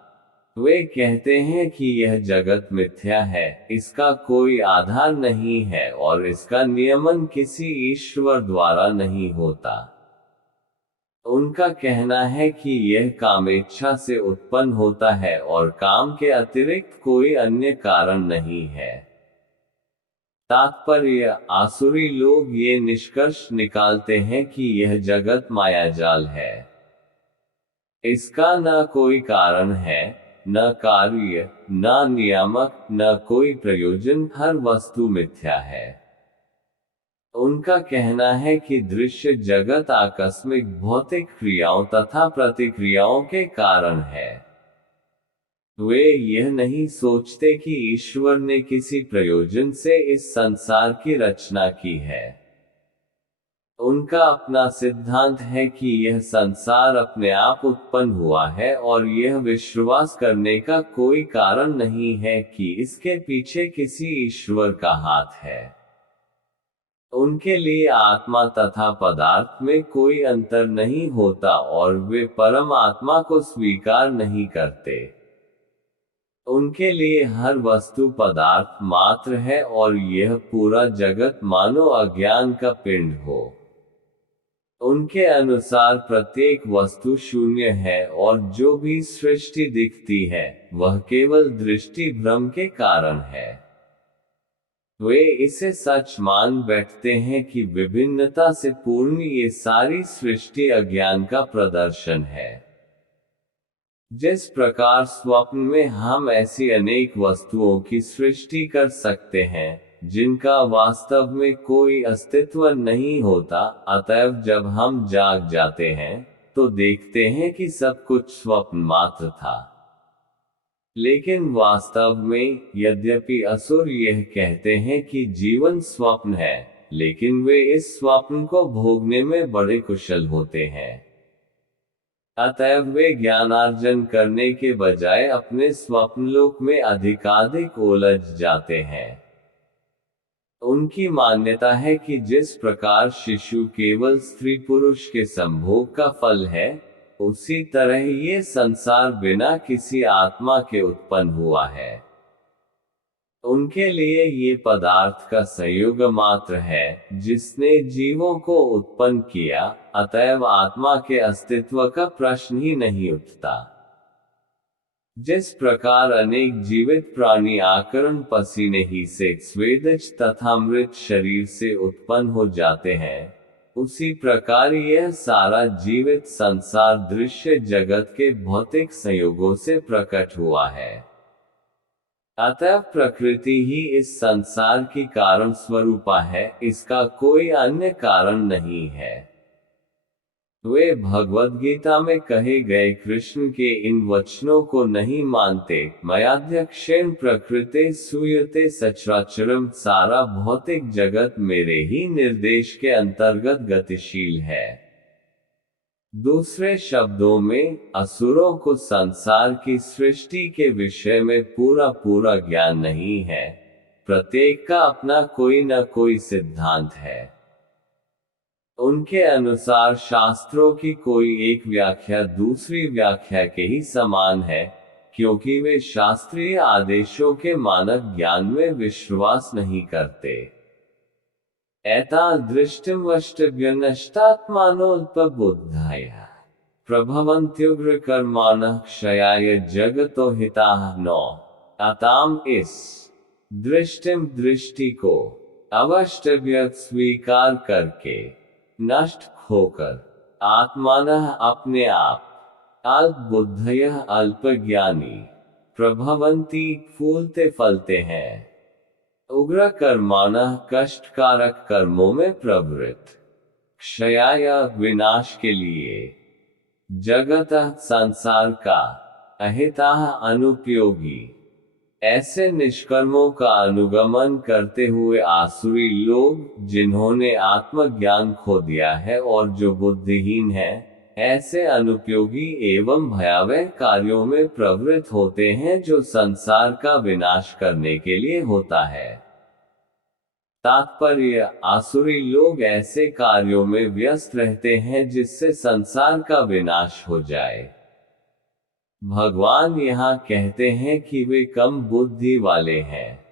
वे कहते हैं कि यह जगत मिथ्या है, इसका कोई आधार नहीं है और इसका नियमन किसी ईश्वर द्वारा नहीं होता। उनका कहना है कि यह काम इच्छा से उत्पन्न होता है और काम के अतिरिक्त कोई अन्य कारण नहीं है। तात्पर्य, आसुरी लोग ये निष्कर्ष निकालते हैं कि यह जगत मायाजाल है। इसका न कोई कारण है, न कार्य, न नियामक, न कोई प्रयोजन, हर वस्तु मिथ्या है। उनका कहना है कि दृश्य जगत आकस्मिक भौतिक क्रियाओं तथा प्रतिक्रियाओं के कारण है। वे यह नहीं सोचते कि ईश्वर ने किसी प्रयोजन से इस संसार की रचना की है। उनका अपना सिद्धांत है कि यह संसार अपने आप उत्पन्न हुआ है और यह विश्वास करने का कोई कारण नहीं है कि इसके पीछे किसी ईश्वर का हाथ है। उनके लिए आत्मा तथा पदार्थ में कोई अंतर नहीं होता और वे परम आत्मा को स्वीकार नहीं करते। उनके लिए हर वस्तु पदार्थ मात्र है और यह पूरा जगत मानो अज्ञान का पिंड हो। उनके अनुसार प्रत्येक वस्तु शून्य है और जो भी सृष्टि दिखती है, वह केवल दृष्टि भ्रम के कारण है। वे इसे सच मान बैठते हैं कि विभिन्नता से पूर्ण ये सारी सृष्टि अज्ञान का प्रदर्शन है। जिस प्रकार स्वप्न में हम ऐसी अनेक वस्तुओं की सृष्टि कर सकते हैं, जिनका वास्तव में कोई अस्तित्व नहीं होता। अतएव जब हम जाग जाते हैं तो देखते हैं कि सब कुछ स्वप्न मात्र था। लेकिन वास्तव में, यद्यपि असुर यह कहते हैं कि जीवन स्वप्न है, लेकिन वे इस स्वप्न को भोगने में बड़े कुशल होते हैं। अतएव वे ज्ञानार्जन करने के बजाय अपने स्वप्नलोक में अधिकाधिक उलझ जाते हैं। उनकी मान्यता है कि जिस प्रकार शिशु केवल स्त्री पुरुष के संभोग का फल है, उसी तरह ये संसार बिना किसी आत्मा के उत्पन्न हुआ है। उनके लिए ये पदार्थ का संयोग मात्र है जिसने जीवों को उत्पन्न किया। अतएव आत्मा के अस्तित्व का प्रश्न ही नहीं उठता। जिस प्रकार अनेक जीवित प्राणी आकरण पसीने ही से स्वेदज तथा मृत शरीर से उत्पन्न हो जाते हैं, उसी प्रकार यह सारा जीवित संसार दृश्य जगत के भौतिक संयोगों से प्रकट हुआ है। अतः प्रकृति ही इस संसार की कारण स्वरूपा है, इसका कोई अन्य कारण नहीं है। वे भगवद गीता में कहे गए कृष्ण के इन वचनों को नहीं मानते। मयाध्यक्षेण प्रकृते सूयते सचराचरम, सारा भौतिक जगत मेरे ही निर्देश के अंतर्गत गतिशील है। दूसरे शब्दों में, असुरों को संसार की सृष्टि के विषय में पूरा ज्ञान नहीं है। प्रत्येक का अपना कोई न कोई सिद्धांत है। उनके अनुसार शास्त्रों की कोई एक व्याख्या दूसरी व्याख्या के ही समान है, क्योंकि वे शास्त्रीय आदेशों के मानक ज्ञान में विश्वास नहीं करते। एतादृष्टिमवष्टभ्यनष्टात्मानोऽल्पबुद्धाय प्रभवन्त्युग्रकर्माणः क्षयाय जगतो हिताः नो। अताम इस दृष्टि को अवष्टभ्य स्वीकार करके, नष्ट होकर, आत्मानः अपने आप, अल्पबुद्धयः अल्पज्ञानी, प्रभवन्ति फूलते फलते हैं, उग्र कर्माणः कष्टकारक कर्मों में प्रवृत्त, क्षयाय विनाश के लिए, जगतः संसार का, अहिताः अनुपयोगी, ऐसे निष्कर्मों का अनुगमन करते हुए आसुरी लोग, जिन्होंने आत्मज्ञान खो दिया है और जो बुद्धिहीन है, ऐसे अनुपयोगी एवं भयावह कार्यों में प्रवृत्त होते हैं जो संसार का विनाश करने के लिए होता है। तात्पर्य, आसुरी लोग ऐसे कार्यों में व्यस्त रहते हैं जिससे संसार का विनाश हो जाए। भगवान यहाँ कहते हैं कि वे कम बुद्धि वाले हैं।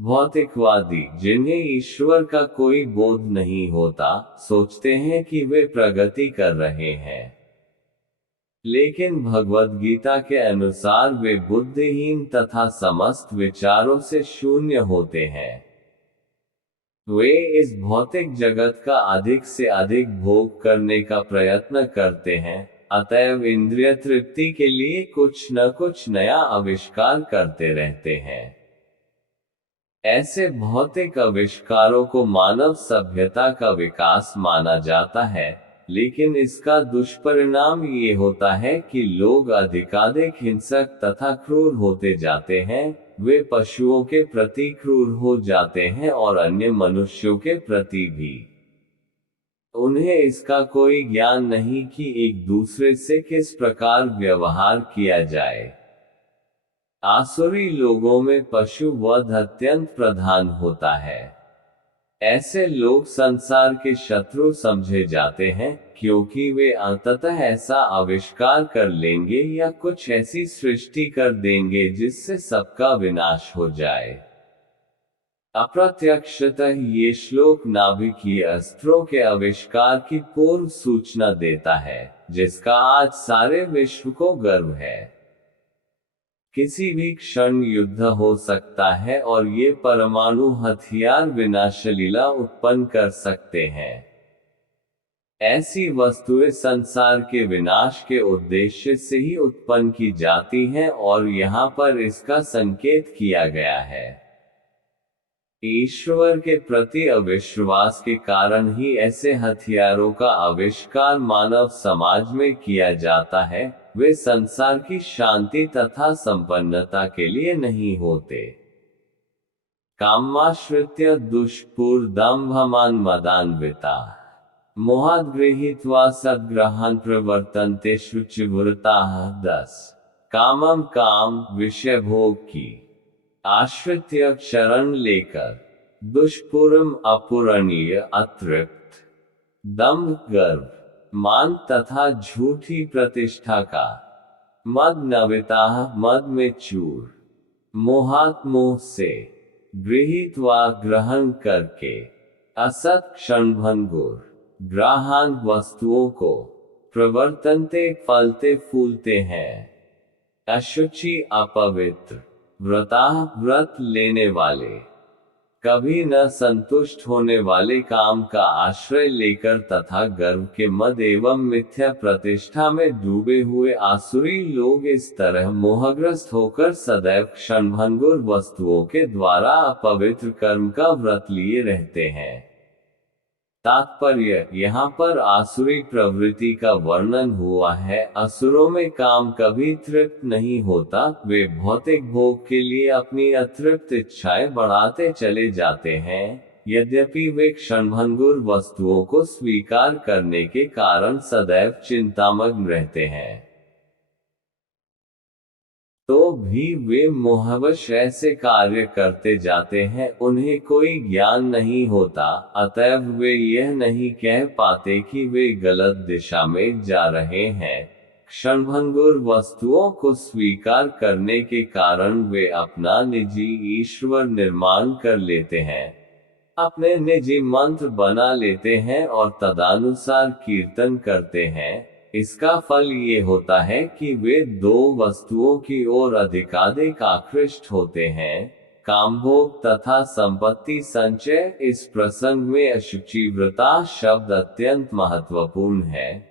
भौतिकवादी, जिन्हें ईश्वर का कोई बोध नहीं होता, सोचते हैं कि वे प्रगति कर रहे हैं। लेकिन भगवद गीता के अनुसार वे बुद्धिहीन तथा समस्त विचारों से शून्य होते हैं। वे इस भौतिक जगत का अधिक से अधिक भोग करने का प्रयत्न करते हैं। अतएव इंद्रिय तृप्ति के लिए कुछ न कुछ नया आविष्कार करते रहते हैं। ऐसे भौतिक आविष्कारों को मानव सभ्यता का विकास माना जाता है, लेकिन इसका दुष्परिणाम ये होता है कि लोग अधिकाधिक हिंसक तथा क्रूर होते जाते हैं। वे पशुओं के प्रति क्रूर हो जाते हैं और अन्य मनुष्यों के प्रति भी। उन्हें इसका कोई ज्ञान नहीं कि एक दूसरे से किस प्रकार व्यवहार किया जाए। आसुरी लोगों में पशु वध अत्यंत प्रधान होता है। ऐसे लोग संसार के शत्रु समझे जाते हैं, क्योंकि वे अंततः ऐसा आविष्कार कर लेंगे या कुछ ऐसी सृष्टि कर देंगे जिससे सबका विनाश हो जाए। अप्रत्यक्षतः ये श्लोक नाभिकीय अस्त्रों के आविष्कार की पूर्व सूचना देता है, जिसका आज सारे विश्व को गर्व है। किसी भी क्षण युद्ध हो सकता है और ये परमाणु हथियार विनाशलीला उत्पन्न कर सकते हैं। ऐसी वस्तुएं संसार के विनाश के उद्देश्य से ही उत्पन्न की जाती हैं और यहाँ पर इसका संकेत किया गया है। ईश्वर के प्रति अविश्वास के कारण ही ऐसे हथियारों का आविष्कार मानव समाज में किया जाता है, वे संसार की शांति तथा संपन्नता के लिए नहीं होते। कामाश्रित्य दुष्पूर्दम्भमान् मदान्विताः मोहाद् गृहीत्वा सद्ग्रहान् प्रवर्तन्ते शुचिव्रताः। 10 कामम काम विषय भोग की आश्रित्य शरण लेकर, दुष्पूर्व अपूरणीय अतृप्त, दंभ गर्व, मान तथा झूठी प्रतिष्ठा का, मद नविताः मद में चूर, मोहात मोह से, गृहीत्वा ग्रहण करके, असत क्षणभंगुर, ग्राहान वस्तुओं को, प्रवर्तन्ते फलते फूलते हैं, अशुचि अपवित्र, व्रताः व्रत लेने वाले, कभी न संतुष्ट होने वाले, काम का आश्रय लेकर तथा गर्व के मद एवं मिथ्या प्रतिष्ठा में डूबे हुए आसुरी लोग इस तरह मोहग्रस्त होकर सदैव क्षणभंगुर वस्तुओं के द्वारा अपवित्र कर्म का व्रत लिए रहते हैं। तात्पर्य, यहाँ पर आसुरी प्रवृत्ति का वर्णन हुआ है। असुरों में काम कभी तृप्त नहीं होता, वे भौतिक भोग के लिए अपनी अतृप्त इच्छाएं बढ़ाते चले जाते हैं, यद्यपि वे क्षणभंगुर वस्तुओं को स्वीकार करने के कारण सदैव चिंतामग्न रहते हैं। तो भी वे मोहवश ऐसे कार्य करते जाते हैं, उन्हें कोई ज्ञान नहीं होता, अतएव वे यह नहीं कह पाते कि वे गलत दिशा में जा रहे हैं। क्षणभंगुर वस्तुओं को स्वीकार करने के कारण वे अपना निजी ईश्वर निर्माण कर लेते हैं, अपने निजी मंत्र बना लेते हैं और तदानुसार कीर्तन करते हैं। इसका फल ये होता है कि वे दो वस्तुओं की ओर अधिकाधिक आकृष्ट होते हैं, कामभोग तथा संपत्ति संचय। इस प्रसंग में अशुचिव्रता शब्द अत्यंत महत्वपूर्ण है,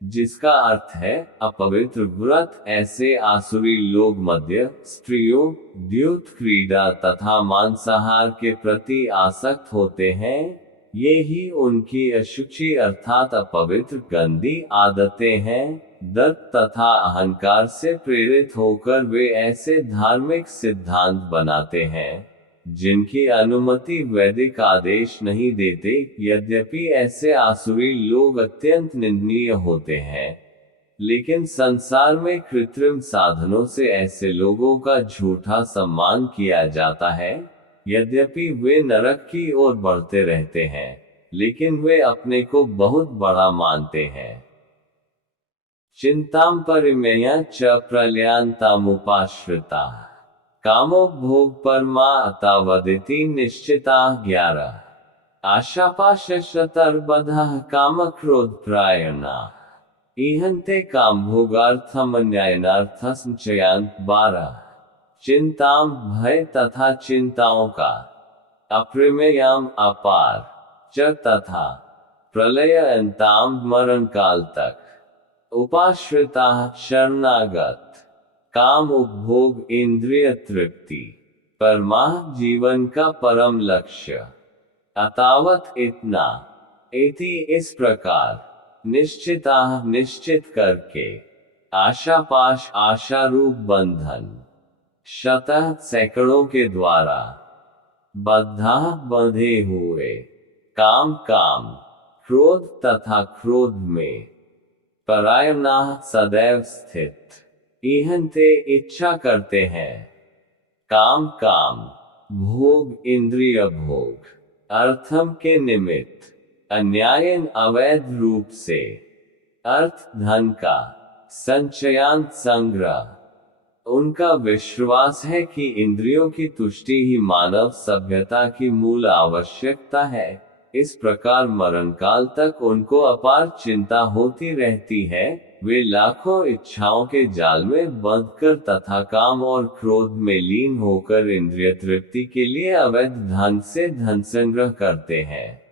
जिसका अर्थ है अपवित्र व्रत। ऐसे आसुरी लोग मद्य, स्त्रियों, द्यूत क्रीड़ा तथा मांसाहार के प्रति आसक्त होते हैं। ये ही उनकी अशुचि अर्थात अपवित्र गंदी आदतें हैं। दर्प तथा अहंकार से प्रेरित होकर वे ऐसे धार्मिक सिद्धांत बनाते हैं जिनकी अनुमति वैदिक आदेश नहीं देते। यद्यपि ऐसे आसुरी लोग अत्यंत निंदनीय होते हैं, लेकिन संसार में कृत्रिम साधनों से ऐसे लोगों का झूठा सम्मान किया जाता है। यद्यपि वे नरक की ओर बढ़ते रहते हैं, लेकिन वे अपने को बहुत बड़ा मानते हैं। चिंताम परिमेया च प्रलयांतामुपाश्रिता कामोपभोग परमा अतावदिति निश्चिता। 11 आशापाशतर्बधः कामक्रोध प्रायणा इहन्ते कामभोगार्थमन्यायनार्थसंचयान्। 12 चिंताम भय तथा चिंताओं का, अप्रमेयाम अपार, च तथा, प्रलयंताम मरण काल तक, उपाश्रिता शरणागत, काम उपभोग इंद्रिय तृप्ति, परमाह जीवन का परम लक्ष्य, अतावत इतना, इति इस प्रकार, निश्चिता निश्चित करके, आशापाश आशारूप बंधन, शतः सैकड़ों के द्वारा, बद्धा बंधे हुए, काम काम, क्रोध तथा क्रोध में, परायणा सदैव स्थित, इहन्ते इच्छा करते हैं, काम काम, भोग इंद्रिय भोग, अर्थम के निमित्त, अन्यायन अवैध रूप से, अर्थ धन का, संचयान संग्रह। उनका विश्वास है कि इंद्रियों की तुष्टि ही मानव सभ्यता की मूल आवश्यकता है। इस प्रकार मरण काल तक उनको अपार चिंता होती रहती है। वे लाखों इच्छाओं के जाल में बंधकर तथा काम और क्रोध में लीन होकर इंद्रिय तृप्ति के लिए अवैध ढंग से धन संग्रह करते हैं।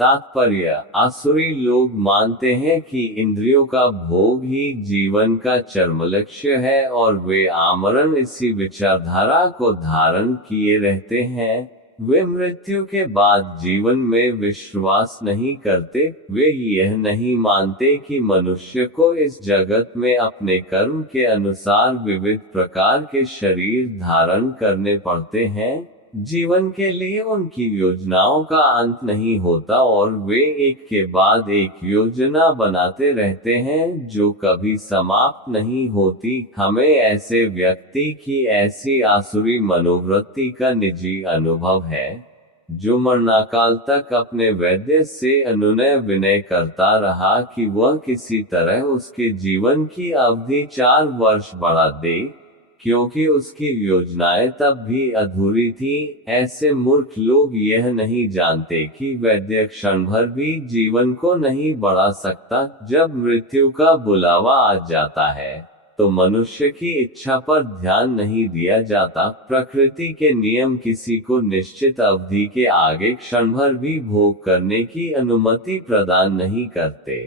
तात्पर्य: आसुरी लोग मानते हैं कि इंद्रियों का भोग ही जीवन का चरम लक्ष्य है और वे आमरण इसी विचारधारा को धारण किए रहते हैं। वे मृत्यु के बाद जीवन में विश्वास नहीं करते। वे यह नहीं मानते कि मनुष्य को इस जगत में अपने कर्म के अनुसार विविध प्रकार के शरीर धारण करने पड़ते हैं। जीवन के लिए उनकी योजनाओं का अंत नहीं होता और वे एक के बाद एक योजना बनाते रहते हैं जो कभी समाप्त नहीं होती। हमें ऐसे व्यक्ति की ऐसी आसुरी मनोवृत्ति का निजी अनुभव है, जो मरणाकाल तक अपने वैद्य से अनुनय विनय करता रहा कि वह किसी तरह उसके जीवन की अवधि 4 वर्ष बढ़ा दे, क्योंकि उसकी योजनाएं तब भी अधूरी थीं। ऐसे मूर्ख लोग यह नहीं जानते कि वैद्य क्षण भर भी जीवन को नहीं बढ़ा सकता। जब मृत्यु का बुलावा आ जाता है, तो मनुष्य की इच्छा पर ध्यान नहीं दिया जाता। प्रकृति के नियम किसी को निश्चित अवधि के आगे क्षण भर भी भोग करने की अनुमति प्रदान नहीं करते।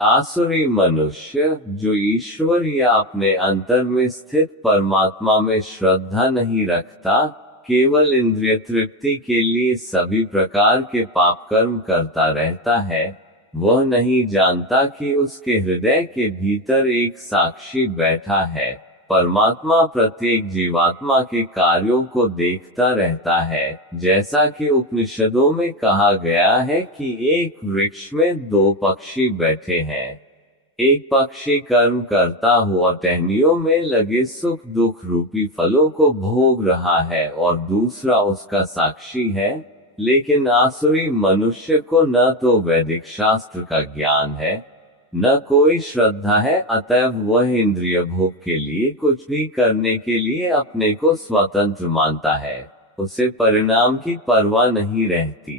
आसुरी मनुष्य, जो ईश्वर या अपने अंतर में स्थित परमात्मा में श्रद्धा नहीं रखता, केवल इंद्रिय तृप्ति के लिए सभी प्रकार के पाप कर्म करता रहता है, वह नहीं जानता कि उसके हृदय के भीतर एक साक्षी बैठा है। परमात्मा प्रत्येक जीवात्मा के कार्यों को देखता रहता है, जैसा कि उपनिषदों में कहा गया है कि एक वृक्ष में 2 पक्षी बैठे हैं। एक पक्षी कर्म करता हुआ टहनियों में लगे सुख दुख रूपी फलों को भोग रहा है और दूसरा उसका साक्षी है। लेकिन आसुरी मनुष्य को न तो वैदिक शास्त्र का ज्ञान है, न कोई श्रद्धा है, अतएव वह इंद्रिय भोग के लिए कुछ भी करने के लिए अपने को स्वतंत्र मानता है। उसे परिणाम की परवाह नहीं रहती।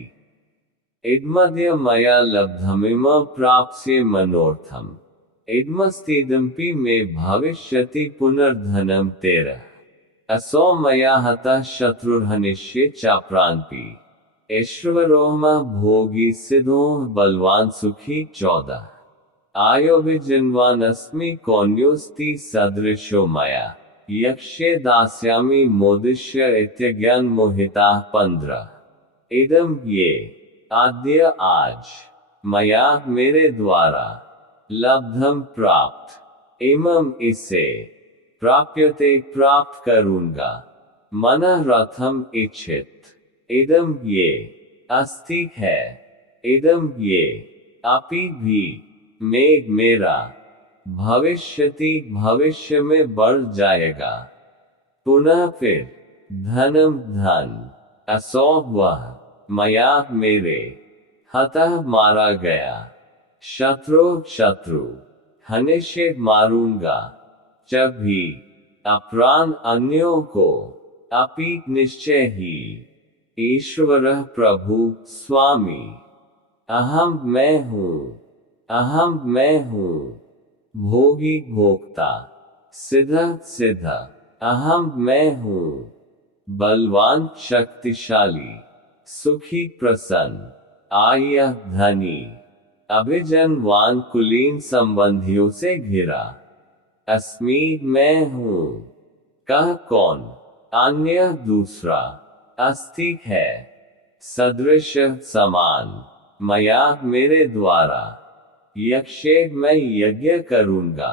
इदमद्य मया लब्धमिम प्राप्स्ये मनोर्थम इदमस्तीदम्पि मे भविष्यति पुनर्धनम तेरह असौ मया हतः शत्रुर्हनिष्ये चाप्रान्पि ईश्वरोहम भोगी सिद्धो बलवान सुखी 14 आयोभिजिन्वानस्मि कौन्योस्ति सदृशो मया यक्ष्ये दास्यामि मोदिष्य इत्यज्ञान मोहिताः 15 इदम ये आद्य आज मया मेरे द्वारा लब्धम प्राप्त इमम इसे प्राप्यते प्राप्त करूंगा मनः रथम इच्छित इदम ये अस्ति है इदम ये अपि भी मेघ मेरा भविष्यति भविष्य में बढ़ जाएगा पुनः फिर धनम धन असौ वह मया मेरे हतः मारा गया शत्रु शत्रु हनिष्ये मारूंगा जब भी अप्राण अन्यों को अपि निश्चय ही ईश्वरः प्रभु स्वामी अहम मैं हूँ अहम मैं हूँ भोगी भोक्ता सिद्ध सिद्ध अहम मैं हूँ बलवान शक्तिशाली सुखी प्रसन्न आय धनी अभिजनवान कुलीन संबंधियों से घिरा अस्मि मैं हूँ कह कौन अन्य दूसरा अस्ति है सदृश समान मया मेरे द्वारा यक्षे मैं यज्ञ करूंगा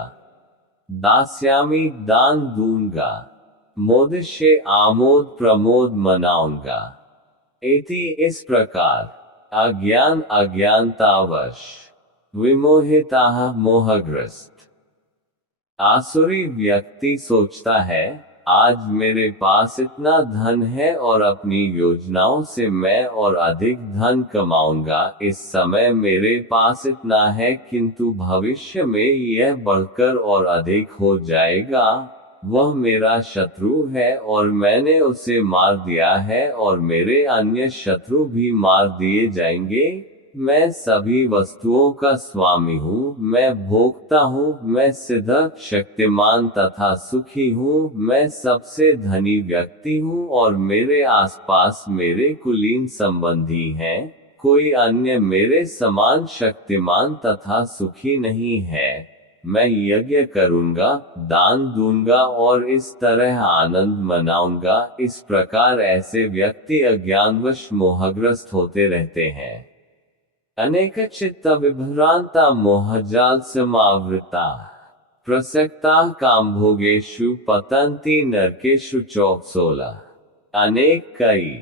दास्यामी दान दूंगा मोदिष्ये आमोद प्रमोद मनाऊंगा इति इस प्रकार अज्ञान अज्ञानतावश विमोहिताः मोहग्रस्त आसुरी व्यक्ति सोचता है, आज मेरे पास इतना धन है और अपनी योजनाओं से मैं और अधिक धन कमाऊंगा। इस समय मेरे पास इतना है, किंतु भविष्य में यह बढ़कर और अधिक हो जाएगा। वह मेरा शत्रु है और मैंने उसे मार दिया है और मेरे अन्य शत्रु भी मार दिए जाएंगे। मैं सभी वस्तुओं का स्वामी हूँ, मैं भोक्ता हूँ, मैं सिद्ध शक्तिमान तथा सुखी हूँ, मैं सबसे धनी व्यक्ति हूँ और मेरे आसपास मेरे कुलीन संबंधी हैं। कोई अन्य मेरे समान शक्तिमान तथा सुखी नहीं है। मैं यज्ञ करूंगा, दान दूंगा और इस तरह आनंद मनाऊंगा। इस प्रकार ऐसे व्यक्ति अज्ञानवश मोहग्रस्त होते रहते हैं। अनेक चित्त विभ्रांता मोहजाल समावृता प्रसक्ता कामभोगेषु पतन्ति नरकेषु 16। अनेक कई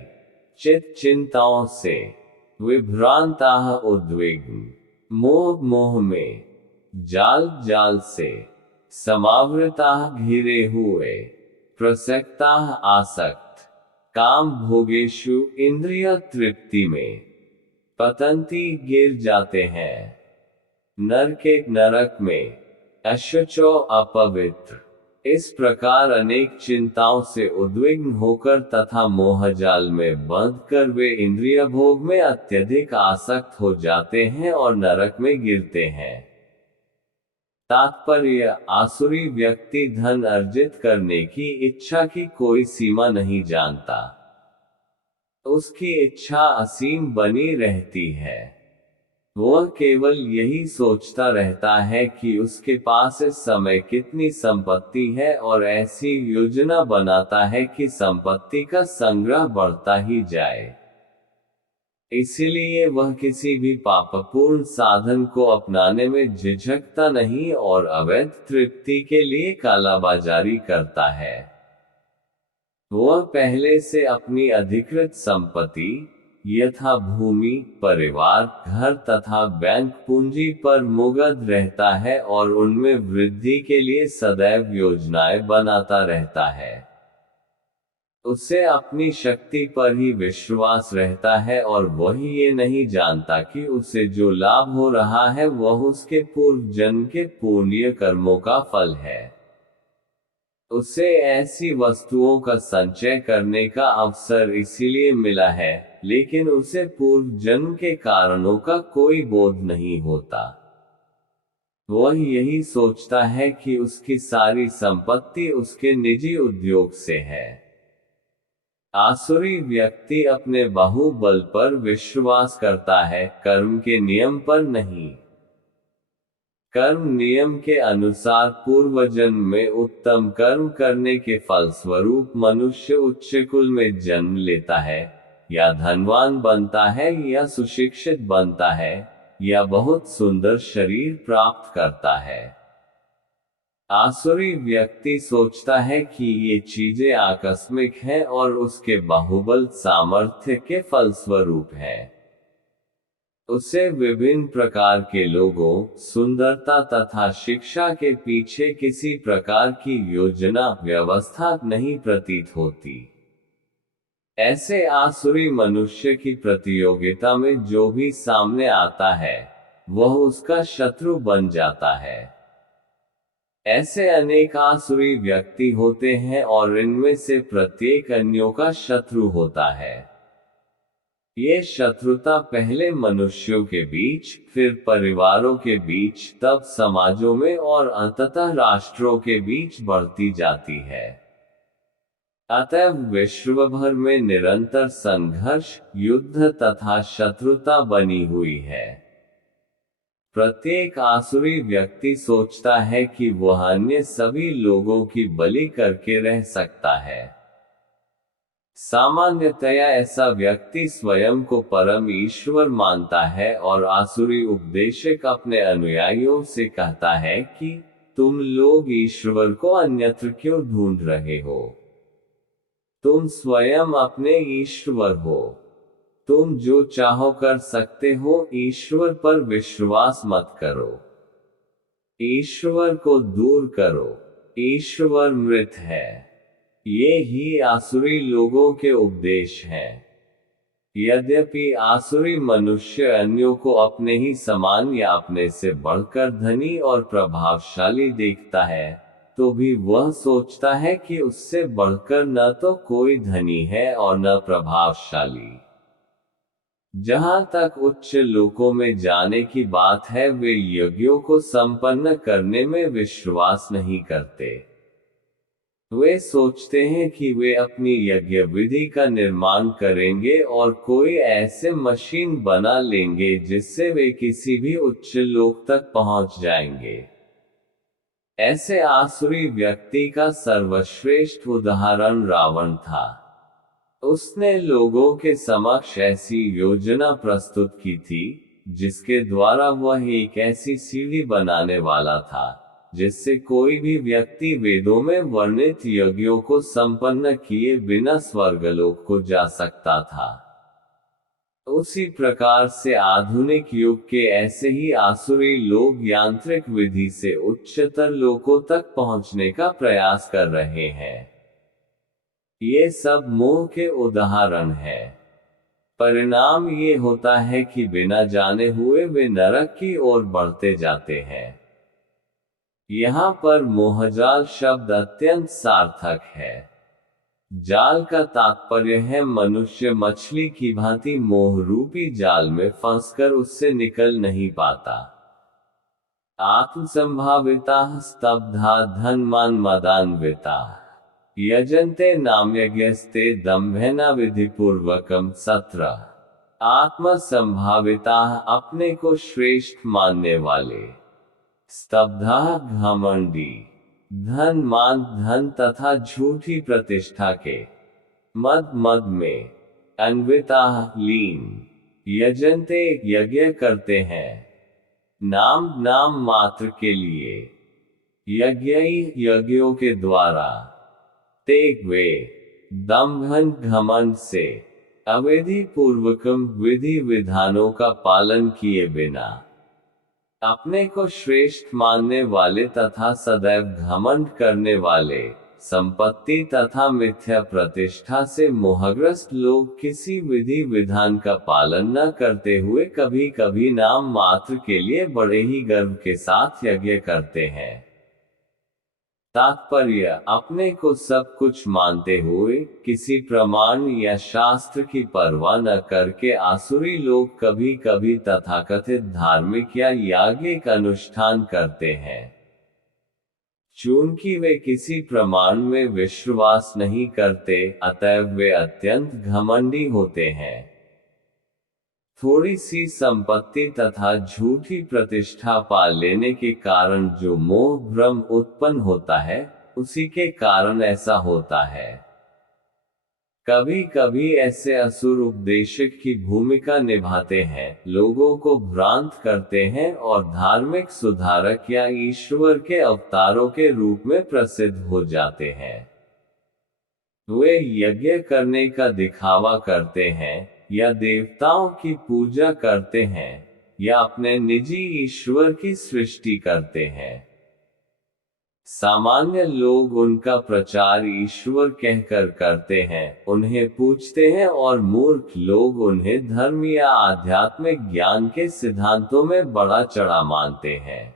चित्त चिंताओं से, विभ्रांता उद्विग्न, मोह में, जाल जाल से, समावृता घिरे हुए, प्रसक्ता आसक्त, काम भोगेषु इंद्रिय तृप्ति में, पतंती गिर जाते हैं, नरक में, अशुचो अपवित्र। इस प्रकार अनेक चिंताओं से उद्विग्न होकर तथा मोहजाल में बंध कर वे इंद्रिय भोग में अत्यधिक आसक्त हो जाते हैं और नरक में गिरते हैं। तात्पर्य, आसुरी व्यक्ति धन अर्जित करने की इच्छा की कोई सीमा नहीं जानता। उसकी इच्छा असीम बनी रहती है। वह केवल यही सोचता रहता है कि उसके पास इस समय कितनी संपत्ति है और ऐसी योजना बनाता है कि संपत्ति का संग्रह बढ़ता ही जाए। इसीलिए वह किसी भी पापपूर्ण साधन को अपनाने में झिझकता नहीं और अवैध तृप्ति के लिए कालाबाजारी करता है। वह पहले से अपनी अधिकृत संपत्ति यथा भूमि, परिवार, घर तथा बैंक पूंजी पर मुग्ध रहता है और उनमें वृद्धि के लिए सदैव योजनाएं बनाता रहता है। उसे अपनी शक्ति पर ही विश्वास रहता है और वह ये नहीं जानता कि उसे जो लाभ हो रहा है वह उसके पूर्व जन्म के पुण्य कर्मों का फल है। उसे ऐसी वस्तुओं का संचय करने का अवसर इसीलिए मिला है, लेकिन उसे पूर्व जन्म के कारणों का कोई बोध नहीं होता। वह यही सोचता है कि उसकी सारी संपत्ति उसके निजी उद्योग से है। आसुरी व्यक्ति अपने बाहुबल पर विश्वास करता है, कर्म के नियम पर नहीं। कर्म नियम के अनुसार पूर्व जन्म में उत्तम कर्म करने के फलस्वरूप मनुष्य उच्च कुल में जन्म लेता है, या धनवान बनता है, या सुशिक्षित बनता है, या बहुत सुंदर शरीर प्राप्त करता है। आसुरी व्यक्ति सोचता है कि ये चीजें आकस्मिक हैं और उसके बाहुबल सामर्थ्य के फलस्वरूप है। उसे विभिन्न प्रकार के लोगों, सुंदरता तथा शिक्षा के पीछे किसी प्रकार की योजना व्यवस्था नहीं प्रतीत होती। ऐसे आसुरी मनुष्य की प्रतियोगिता में जो भी सामने आता है वह उसका शत्रु बन जाता है। ऐसे अनेक आसुरी व्यक्ति होते हैं और इनमें से प्रत्येक अन्यों का शत्रु होता है। ये शत्रुता पहले मनुष्यों के बीच, फिर परिवारों के बीच, तब समाजों में और अंततः राष्ट्रों के बीच बढ़ती जाती है। अतएव विश्व भर में निरंतर संघर्ष, युद्ध तथा शत्रुता बनी हुई है। प्रत्येक आसुरी व्यक्ति सोचता है कि वह अन्य सभी लोगों की बलि करके रह सकता है। सामान्यतया ऐसा व्यक्ति स्वयं को परम ईश्वर मानता है और आसुरी उपदेशक अपने अनुयायियों से कहता है कि तुम लोग ईश्वर को अन्यत्र क्यों ढूंढ रहे हो? तुम स्वयं अपने ईश्वर हो। तुम जो चाहो कर सकते हो, ईश्वर पर विश्वास मत करो। ईश्वर को दूर करो। ईश्वर मृत है। ये ही आसुरी लोगों के उपदेश हैं। यद्यपि आसुरी मनुष्य अन्यों को अपने ही समान या अपने से बढ़कर धनी और प्रभावशाली देखता है, तो भी वह सोचता है कि उससे बढ़कर न तो कोई धनी है और न प्रभावशाली। जहां तक उच्च लोकों में जाने की बात है, वे यज्ञों को संपन्न करने में विश्वास नहीं करते। वे सोचते हैं कि वे अपनी यज्ञ विधि का निर्माण करेंगे और कोई ऐसे मशीन बना लेंगे जिससे वे किसी भी उच्च लोक तक पहुंच जाएंगे। ऐसे आसुरी व्यक्ति का सर्वश्रेष्ठ उदाहरण रावण था। उसने लोगों के समक्ष ऐसी योजना प्रस्तुत की थी, जिसके द्वारा वह एक ऐसी सीढ़ी बनाने वाला था, जिससे कोई भी व्यक्ति वेदों में वर्णित यज्ञों को संपन्न किए बिना स्वर्गलोक को जा सकता था। उसी प्रकार से आधुनिक युग के ऐसे ही आसुरी लोग यांत्रिक विधि से उच्चतर लोकों तक पहुंचने का प्रयास कर रहे हैं। ये सब मोह के उदाहरण हैं। परिणाम ये होता है कि बिना जाने हुए वे नरक की ओर बढ़ते जाते हैं। यहाँ पर मोहजाल शब्द अत्यंत सार्थक है। जाल का तात्पर्य है मनुष्य मछली की भांति मोह रूपी जाल में फंसकर उससे निकल नहीं पाता। आत्मसंभाविता स्तब्धा धनमान मदान्विता यजन्ते नाम्यज्ञस्ते दम्भेना विधिपूर्वकम 17। आत्मसंभाविता अपने को श्रेष्ठ मानने वाले, स्तब्धा घमंडी, धन मान धन तथा झूठी प्रतिष्ठा के, मद मद में, अन्विता लीन, यजन्ते यज्ञ करते हैं, नाम नाम मात्र के लिए, यज्ञई यज्ञों के द्वारा, तेग वे, दम्भन घमंड से, अविधि पूर्वकम विधि विधानों का पालन किए बिना, अपने को श्रेष्ठ मानने वाले तथा सदैव घमंड करने वाले, संपत्ति तथा मिथ्या प्रतिष्ठा से मोहग्रस्त लोग किसी विधि विधान का पालन न करते हुए कभी कभी नाम मात्र के लिए बड़े ही गर्व के साथ यज्ञ करते हैं। तात्पर्य, अपने को सब कुछ मानते हुए किसी प्रमाण या शास्त्र की परवाह न करके आसुरी लोग कभी कभी तथाकथित धार्मिक या याज्ञिक अनुष्ठान करते हैं। चूंकि वे किसी प्रमाण में विश्वास नहीं करते, अतएव वे अत्यंत घमंडी होते हैं। थोड़ी सी संपत्ति तथा झूठी प्रतिष्ठा पा लेने के कारण जो मोह भ्रम उत्पन्न होता है, उसी के कारण ऐसा होता है। कभी कभी ऐसे असुर उपदेशक की भूमिका निभाते हैं, लोगों को भ्रांत करते हैं और धार्मिक सुधारक या ईश्वर के अवतारों के रूप में प्रसिद्ध हो जाते हैं। वे यज्ञ करने का दिखावा करते हैं, या देवताओं की पूजा करते हैं, या अपने निजी ईश्वर की सृष्टि करते हैं। सामान्य लोग उनका प्रचार ईश्वर कहकर करते हैं, उन्हें पूजते हैं और मूर्ख लोग उन्हें धर्म या आध्यात्मिक ज्ञान के सिद्धांतों में बड़ा चढ़ा मानते हैं।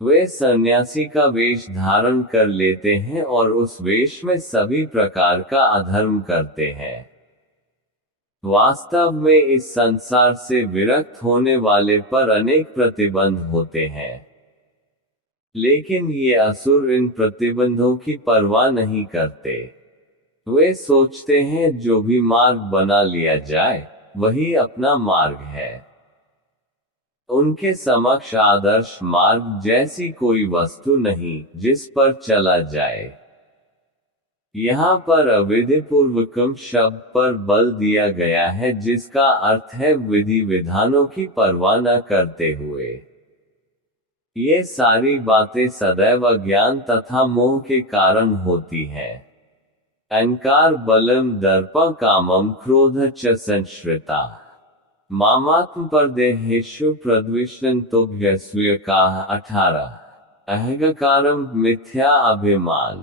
वे सन्यासी का वेश धारण कर लेते हैं और उस वेश में सभी प्रकार का अधर्म करते हैं। वास्तव में इस संसार से विरक्त होने वाले पर अनेक प्रतिबंध होते हैं, लेकिन ये असुर इन प्रतिबंधों की परवाह नहीं करते। वे सोचते हैं जो भी मार्ग बना लिया जाए, वही अपना मार्ग है। उनके समक्ष आदर्श मार्ग जैसी कोई वस्तु नहीं जिस पर चला जाए। यहाँ पर अविधिपूर्वकम शब्द पर बल दिया गया है, जिसका अर्थ है विधि विधानों की परवाह न करते हुए। ये सारी बातें सदैव अज्ञान तथा मोह के कारण होती हैं। अहंकार बलम दर्प कामम क्रोध च संश्रिता मामात्म परदेहेषु प्रद्विषन्तोभ्यस्व्यकाः 18। अहंकारम मिथ्या अभिमान,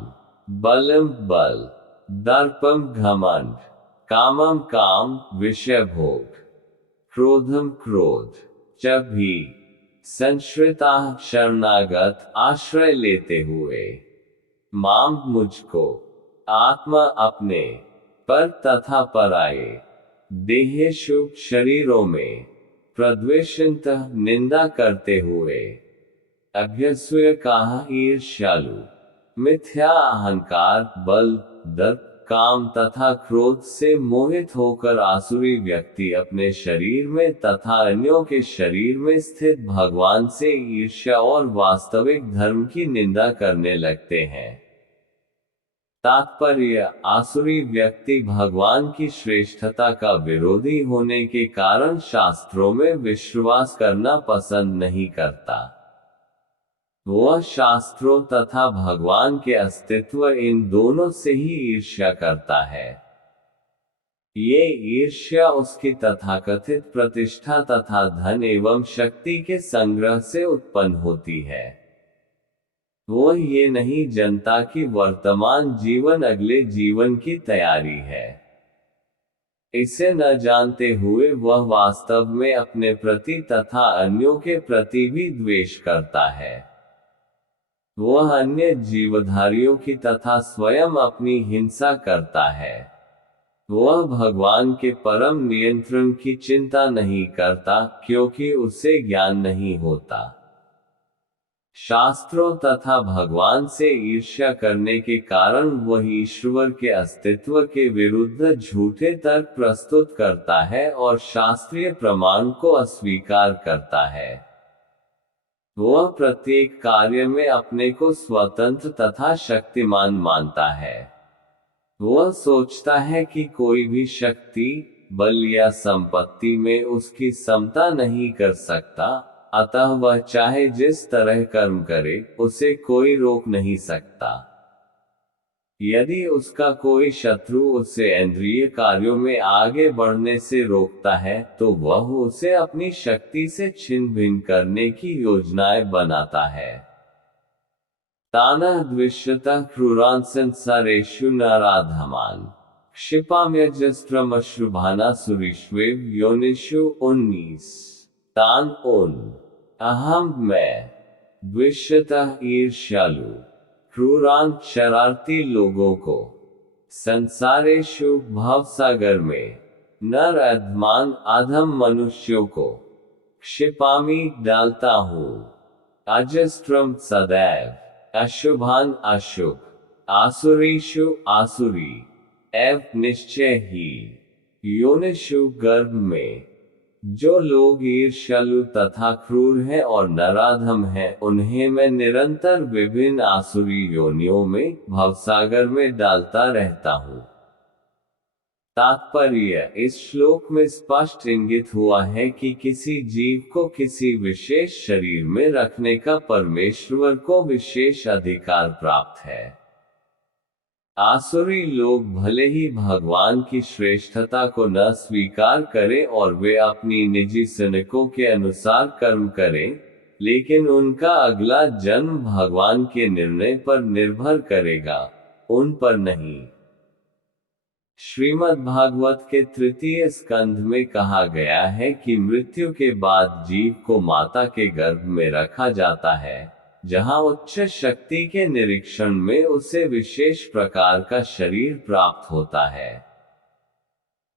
बलम बल, दर्पम घमंड, कामम काम विषय भोग, क्रोधम क्रोध, च भी संश्रिता शरणागत आश्रय लेते हुए, माम मुझको, आत्मा अपने, पर तथा पराये, देहेषु शरीरों में, प्रद्वेषंत निंदा करते हुए, अभ्यस्वकाः ईर्ष्यालु, मिथ्या अहंकार, बल, दर्प, काम तथा क्रोध से मोहित होकर आसुरी व्यक्ति अपने शरीर में तथा अन्यों के शरीर में स्थित भगवान से ईर्ष्या और वास्तविक धर्म की निंदा करने लगते हैं। तात्पर्य: आसुरी व्यक्ति भगवान की श्रेष्ठता का विरोधी होने के कारण शास्त्रों में विश्वास करना पसंद नहीं करता। वह शास्त्रों तथा भगवान के अस्तित्व इन दोनों से ही ईर्ष्या करता है। ये ईर्ष्या उसकी तथाकथित प्रतिष्ठा तथा धन एवं शक्ति के संग्रह से उत्पन्न होती है। वह ये नहीं जानता कि वर्तमान जीवन अगले जीवन की तैयारी है। इसे न जानते हुए वह वास्तव में अपने प्रति तथा अन्यों के प्रति भी द्वेष करता है। वह अन्य जीवधारियों की तथा स्वयं अपनी हिंसा करता है। वह भगवान के परम नियंत्रण की चिंता नहीं करता, क्योंकि उसे ज्ञान नहीं होता। शास्त्रों तथा भगवान से ईर्ष्या करने के कारण वह ईश्वर के अस्तित्व के विरुद्ध झूठे तर्क प्रस्तुत करता है और शास्त्रीय प्रमाण को अस्वीकार करता है। वह प्रत्येक कार्य में अपने को स्वतंत्र तथा शक्तिमान मानता है। वह सोचता है कि कोई भी शक्ति, बल या संपत्ति में उसकी समता नहीं कर सकता, अतः वह चाहे जिस तरह कर्म करे, उसे कोई रोक नहीं सकता। यदि उसका कोई शत्रु उसे इंद्रिय कार्यों में आगे बढ़ने से रोकता है, तो वह उसे अपनी शक्ति से छिन्न भिन्न करने की योजनाएं बनाता है। तानः द्विष्यतः क्रूरान् संसारेषु नराधमान् क्षिपाम्यजस्रमश्रुभानासुरीष्वेव योनिषु 19। तान उन अहम मैं द्विष्यतः ईर्ष्यालु क्रूरान शरारती लोगों को संसारेषु भवसागर में नर अधमान अधम मनुष्यों को क्षिपामि डालता हूँ अजस्त्रम सदैव अशुभान अशुभ आसुरीषु आसुरी एव निश्चय ही योनिषु गर्भ में। जो लोग ईर्ष्यालु तथा क्रूर हैं और नराधम हैं, उन्हें मैं निरंतर विभिन्न आसुरी योनियों में भवसागर में डालता रहता हूँ। तात्पर्य: इस श्लोक में स्पष्ट इंगित हुआ है कि किसी जीव को किसी विशेष शरीर में रखने का परमेश्वर को विशेष अधिकार प्राप्त है। आसुरी लोग भले ही भगवान की श्रेष्ठता को न स्वीकार करें और वे अपनी निजी सनकों के अनुसार कर्म करें, लेकिन उनका अगला जन्म भगवान के निर्णय पर निर्भर करेगा, उन पर नहीं। श्रीमद् भागवत के 3 स्कंध में कहा गया है कि मृत्यु के बाद जीव को माता के गर्भ में रखा जाता है, जहां उच्च शक्ति के निरीक्षण में उसे विशेष प्रकार का शरीर प्राप्त होता है।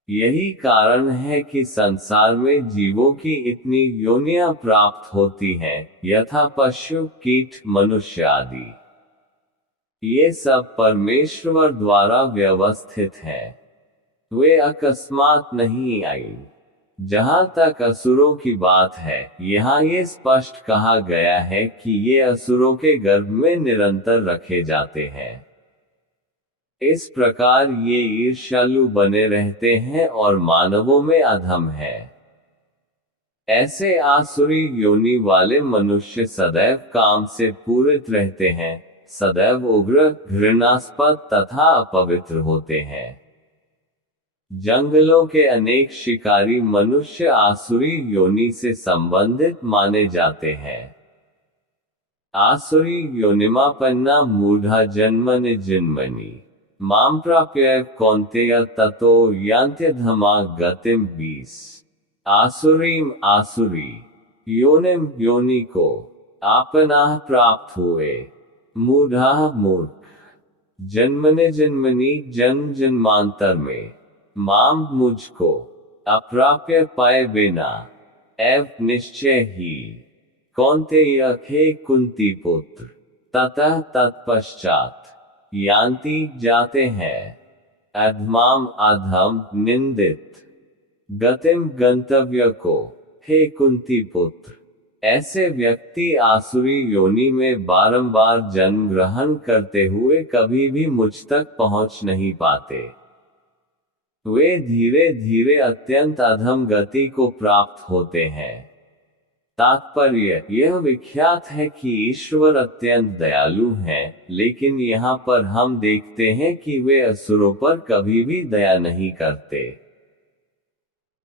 यही कारण है कि संसार में जीवों की इतनी योनियां प्राप्त होती हैं, यथा पशु, कीट, मनुष्य आदि। ये सब परमेश्वर द्वारा व्यवस्थित हैं। वे अकस्मात नहीं आई। जहां तक असुरों की बात है, यहाँ ये स्पष्ट कहा गया है कि ये असुरों के गर्भ में निरंतर रखे जाते हैं। इस प्रकार ये ईर्ष्यालु बने रहते हैं और मानवों में अधम है। ऐसे आसुरी योनि वाले मनुष्य सदैव काम से पूरित रहते हैं, सदैव उग्र, घृणास्पद तथा अपवित्र होते हैं। जंगलों के अनेक शिकारी मनुष्य आसुरी योनि से संबंधित माने जाते हैं। आसुरी योनिमापन्ना मूढ़ा जन्मनि जन्मनि मां प्राप्य कौन्तेय ततो यान्त्यधमा गतिम 20। आसुरीम आसुरी योनिम योनि को आपनाह प्राप्त हुए, मूढ़ा मूर्ख, जन्मने जन्मनि जन्म जन्मांतर में, माम मुझको, अप्राप्य पाए बिना, एव निश्चय ही, कौन्तेय हे कुंती पुत्र, ततः तत्पश्चात यान्ति जाते हैं, अधमाम अधम निंदित, गतिम गंतव्य को। हे कुंती पुत्र, ऐसे व्यक्ति आसुरी योनि में बारंबार जन्म ग्रहण करते हुए कभी भी मुझ तक पहुंच नहीं पाते। वे धीरे धीरे अत्यंत अधम गति को प्राप्त होते हैं। तात्पर्य यह विख्यात है कि ईश्वर अत्यंत दयालु हैं, लेकिन यहाँ पर हम देखते हैं कि वे असुरों पर कभी भी दया नहीं करते।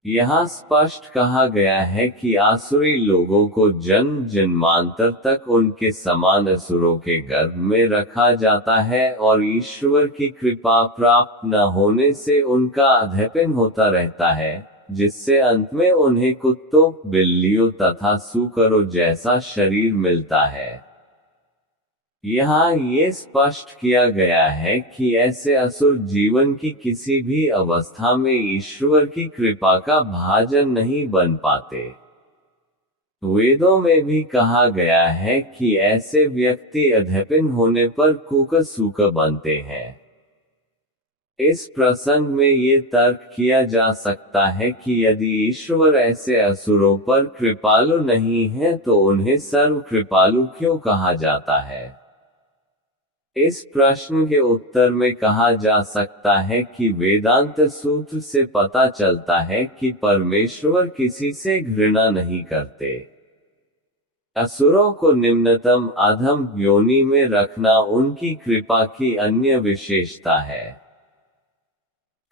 यहाँ स्पष्ट कहा गया है कि आसुरी लोगों को जन्म जन्मांतर तक उनके समान असुरों के गर्भ में रखा जाता है और ईश्वर की कृपा प्राप्त न होने से उनका अधःपतन होता रहता है, जिससे अंत में उन्हें कुत्तों, बिल्लियों तथा सूकरों जैसा शरीर मिलता है। यहाँ ये स्पष्ट किया गया है कि ऐसे असुर जीवन की किसी भी अवस्था में ईश्वर की कृपा का भाजन नहीं बन पाते। वेदों में भी कहा गया है कि ऐसे व्यक्ति अधःपतन होने पर कुक बनते हैं। इस प्रसंग में ये तर्क किया जा सकता है कि यदि ईश्वर ऐसे असुरों पर कृपालु नहीं है तो उन्हें सर्व कृपालु क्यों कहा जाता है। इस प्रश्न के उत्तर में कहा जा सकता है कि वेदांत सूत्र से पता चलता है कि परमेश्वर किसी से घृणा नहीं करते। असुरों को निम्नतम अधम योनि में रखना उनकी कृपा की अन्य विशेषता है।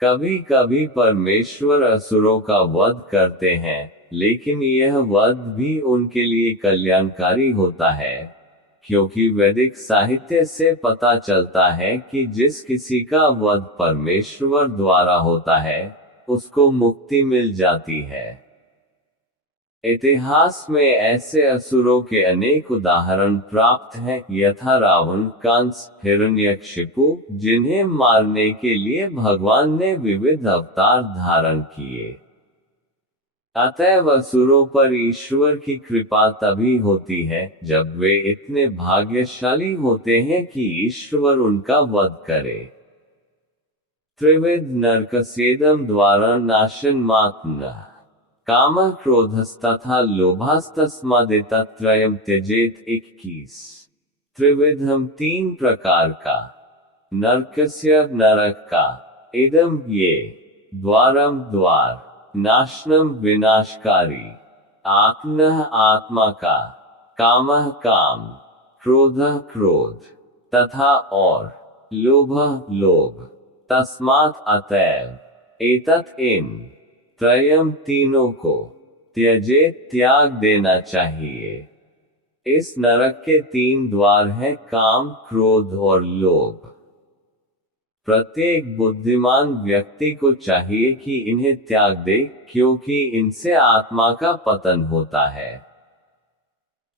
कभी कभी परमेश्वर असुरों का वध करते हैं, लेकिन यह वध भी उनके लिए कल्याणकारी होता है, क्योंकि वैदिक साहित्य से पता चलता है कि जिस किसी का वध परमेश्वर द्वारा होता है, उसको मुक्ति मिल जाती है। इतिहास में ऐसे असुरों के अनेक उदाहरण प्राप्त हैं, यथा रावण, कंस, हिरण्यकशिपु, जिन्हें मारने के लिए भगवान ने विविध अवतार धारण किए। अतएव असुरों पर ईश्वर की कृपा तभी होती है जब वे इतने भाग्यशाली होते हैं कि ईश्वर उनका वध करे। त्रिविध नरकस्येदं द्वारा नाशनमात्मनः कामः क्रोधस्तथा लोभास्तस्मादेतत्त्रयं त्यजेत। 21। त्रिविधम तीन प्रकार का, नरकस्य नरक का, इदम ये, द्वारम द्वार, नाशनम विनाशकारी, आत्मनः आत्मा का, कामः काम, क्रोधः क्रोध, तथा और, लोभः लोभ। तस्मात् अतएव, एतत् इन त्रयम तीनों को त्यजेत त्याग देना चाहिए। इस नरक के तीन द्वार हैं, काम, क्रोध और लोभ। प्रत्येक बुद्धिमान व्यक्ति को चाहिए कि इन्हें त्याग दे, क्योंकि इनसे आत्मा का पतन होता है।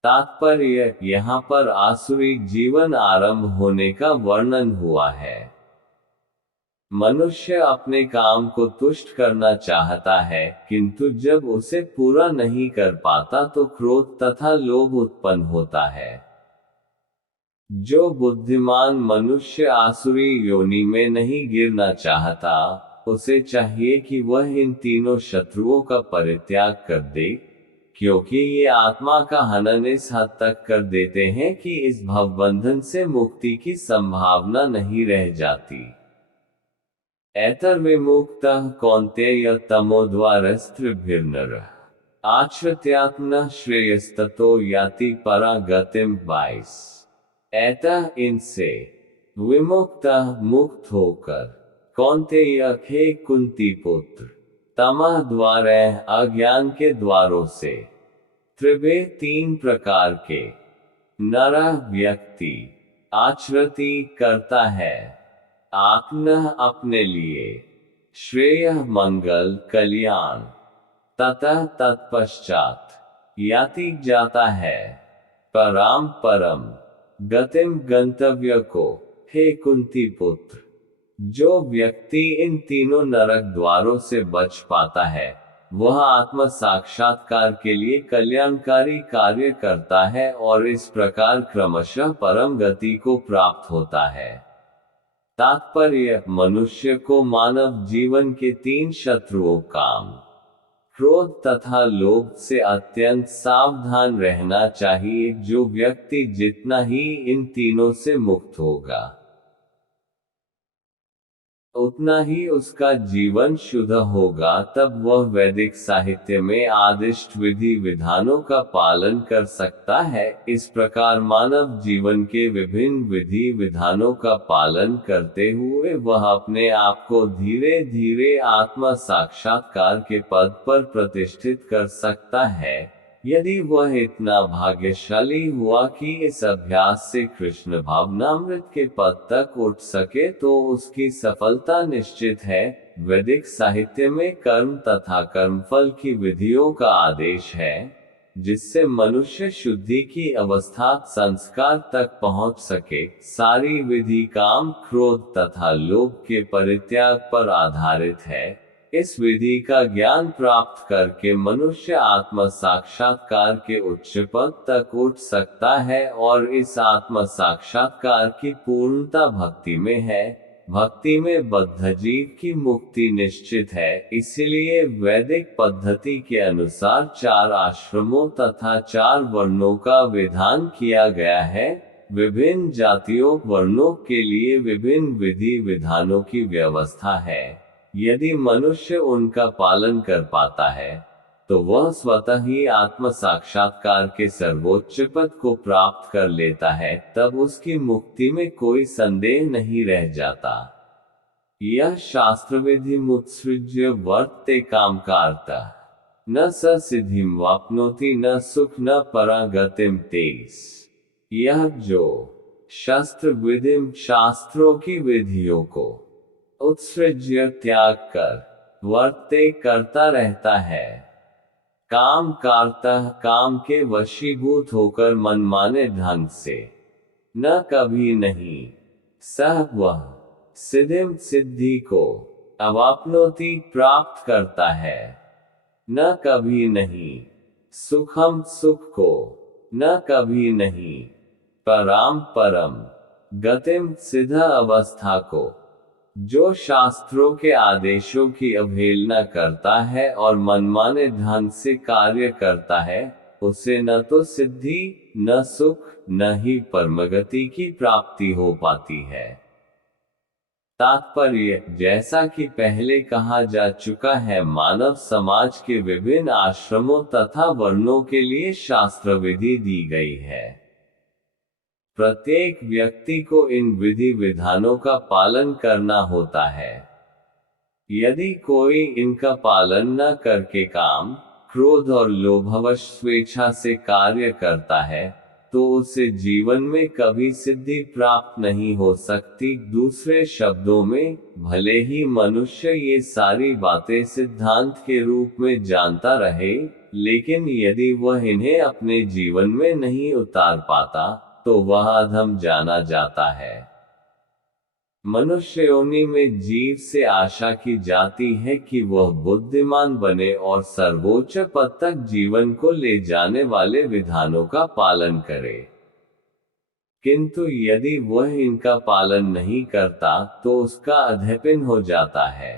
तात्पर्य यहाँ पर आसुरी जीवन आरंभ होने का वर्णन हुआ है। मनुष्य अपने काम को तुष्ट करना चाहता है, किंतु जब उसे पूरा नहीं कर पाता तो क्रोध तथा लोभ उत्पन्न होता है। जो बुद्धिमान मनुष्य आसुरी योनि में नहीं गिरना चाहता, उसे चाहिए कि वह इन तीनों शत्रुओं का परित्याग कर दे, क्योंकि ये आत्मा का हनन इस हद तक कर देते हैं कि इस भवबंधन से मुक्ति की संभावना नहीं रह जाती। एतर्विमुक्तः कौन्तेय तमोद्वारस्त्रिभिर्नरः आश्रित्यात्मनः श्रेयस्ततो याति परां गतिम्। 22। ऐतः इनसे विमुक्तः मुक्त होकर, कौन्तेय हे कुंती पुत्र, तमः द्वारैः अज्ञान के द्वारों से, त्रिभे तीन प्रकार के, नरः व्यक्ति, आचरति करता है, आत्मनः अपने लिए, श्रेयः मंगल कल्याण, ततः तत्पश्चात, याति जाता है, पराम परम, गतिम गंतव्य को। हे कुंती पुत्र, जो व्यक्ति इन तीनों नरक द्वारों से बच पाता है, वह आत्म साक्षात्कार के लिए कल्याणकारी कार्य करता है और इस प्रकार क्रमशः परम गति को प्राप्त होता है। तात्पर्य, मनुष्य को मानव जीवन के 3 शत्रुओं काम, क्रोध तथा लोभ से अत्यंत सावधान रहना चाहिए। जो व्यक्ति जितना ही इन तीनों से मुक्त होगा, उतना ही उसका जीवन शुद्ध होगा। तब वह वैदिक साहित्य में आदिष्ट विधि विधानों का पालन कर सकता है। इस प्रकार मानव जीवन के विभिन्न विधि विधानों का पालन करते हुए वह अपने आप को धीरे धीरे आत्म साक्षात्कार के पद पर प्रतिष्ठित कर सकता है। यदि वह इतना भाग्यशाली हुआ कि इस अभ्यास से कृष्ण भावनामृत के पद तक उठ सके तो उसकी सफलता निश्चित है। वैदिक साहित्य में कर्म तथा कर्मफल की विधियों का आदेश है, जिससे मनुष्य शुद्धि की अवस्था संस्कार तक पहुंच सके। सारी विधि काम, क्रोध तथा लोभ के परित्याग पर आधारित है। इस विधि का ज्ञान प्राप्त करके मनुष्य आत्म साक्षात्कार के उच्च पद तक उठ सकता है और इस आत्म साक्षात्कार की पूर्णता भक्ति में है। भक्ति में बद्ध जीव की मुक्ति निश्चित है। इसलिए वैदिक पद्धति के अनुसार 4 आश्रमों तथा 4 वर्णों का विधान किया गया है। विभिन्न जातियों वर्णों के लिए विभिन्न विधि विधानों की व्यवस्था है। यदि मनुष्य उनका पालन कर पाता है तो वह स्वतः ही आत्म साक्षात्कार के सर्वोच्च पद को प्राप्त कर लेता है। तब उसकी मुक्ति में कोई संदेह नहीं रह जाता। यह शास्त्र विधि मुत्सृज्य वर्तते कामकार्ता न स सिद्धिम वाप्नोति न सुख न परागतिम तेस। यह जो शास्त्र विधिम शास्त्रों की विधियों को उत्सृज्य त्याग कर वर्ते करता रहता है, काम करता काम के वशीभूत होकर मनमाने ढंग से, न कभी नहीं सह वह सिद्धिम सिद्धि को अवाप्नोति प्राप्त करता है, न कभी नहीं सुखम सुख को, न कभी नहीं पराम परम गतिम सिद्ध अवस्था को। जो शास्त्रों के आदेशों की अवहेलना करता है और मनमाने ढंग से कार्य करता है, उसे न तो सिद्धि, न सुख, न ही परमगति की प्राप्ति हो पाती है। तात्पर्य, जैसा कि पहले कहा जा चुका है, मानव समाज के विभिन्न आश्रमों तथा वर्णों के लिए शास्त्र विधि दी गई है। प्रत्येक व्यक्ति को इन विधि विधानों का पालन करना होता है। यदि कोई इनका पालन न करके काम, क्रोध और लोभवश स्वेच्छा से कार्य करता है, तो उसे जीवन में कभी सिद्धि प्राप्त नहीं हो सकती। दूसरे शब्दों में, भले ही मनुष्य ये सारी बातें सिद्धांत के रूप में जानता रहे, लेकिन यदि वह इन्हें अपने जीवन में नहीं उतार पाता तो वह अधम जाना जाता है। मनुष्य योनि में जीव से आशा की जाती है कि वह बुद्धिमान बने और सर्वोच्च पद तक जीवन को ले जाने वाले विधानों का पालन करे। किंतु यदि वह इनका पालन नहीं करता तो उसका अधःपतन हो जाता है।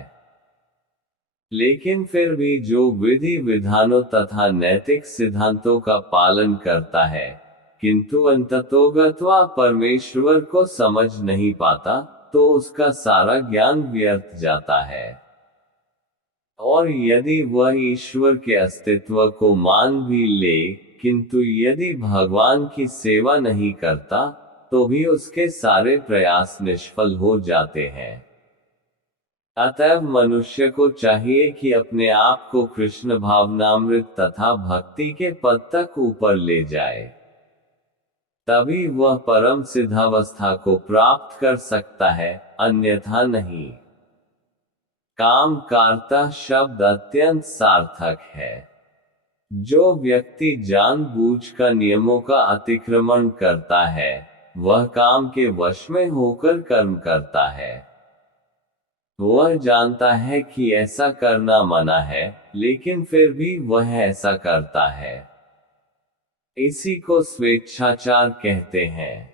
लेकिन फिर भी जो विधि विधानों तथा नैतिक सिद्धांतों का पालन करता है, किंतु अंततोगत्वा परमेश्वर को समझ नहीं पाता, तो उसका सारा ज्ञान व्यर्थ जाता है। और यदि वह ईश्वर के अस्तित्व को मान भी ले, किंतु यदि भगवान की सेवा नहीं करता, तो भी उसके सारे प्रयास निष्फल हो जाते हैं। अतएव मनुष्य को चाहिए कि अपने आप को कृष्ण भावनामृत तथा भक्ति के पद तक ऊपर ले जाए। तभी वह परम सिद्धावस्था को प्राप्त कर सकता है, अन्यथा नहीं। काम करता शब्द अत्यंत सार्थक है। जो व्यक्ति जानबूझकर नियमों का अतिक्रमण करता है, वह काम के वश में होकर कर्म करता है। वह जानता है कि ऐसा करना मना है, लेकिन फिर भी वह ऐसा करता है। इसी को स्वेच्छाचार कहते हैं।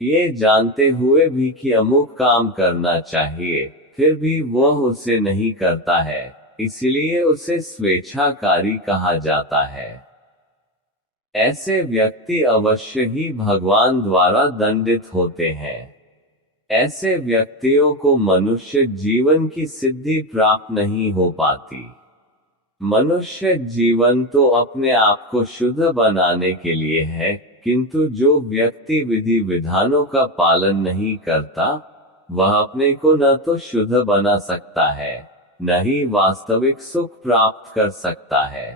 ये जानते हुए भी कि अमुक काम करना चाहिए, फिर भी वह उसे नहीं करता है, इसलिए उसे स्वेच्छाकारी कहा जाता है। ऐसे व्यक्ति अवश्य ही भगवान द्वारा दंडित होते हैं। ऐसे व्यक्तियों को मनुष्य जीवन की सिद्धि प्राप्त नहीं हो पाती। मनुष्य जीवन तो अपने आप को शुद्ध बनाने के लिए है, किंतु जो व्यक्ति विधि विधानों का पालन नहीं करता, वह अपने को न तो शुद्ध बना सकता है, न ही वास्तविक सुख प्राप्त कर सकता है।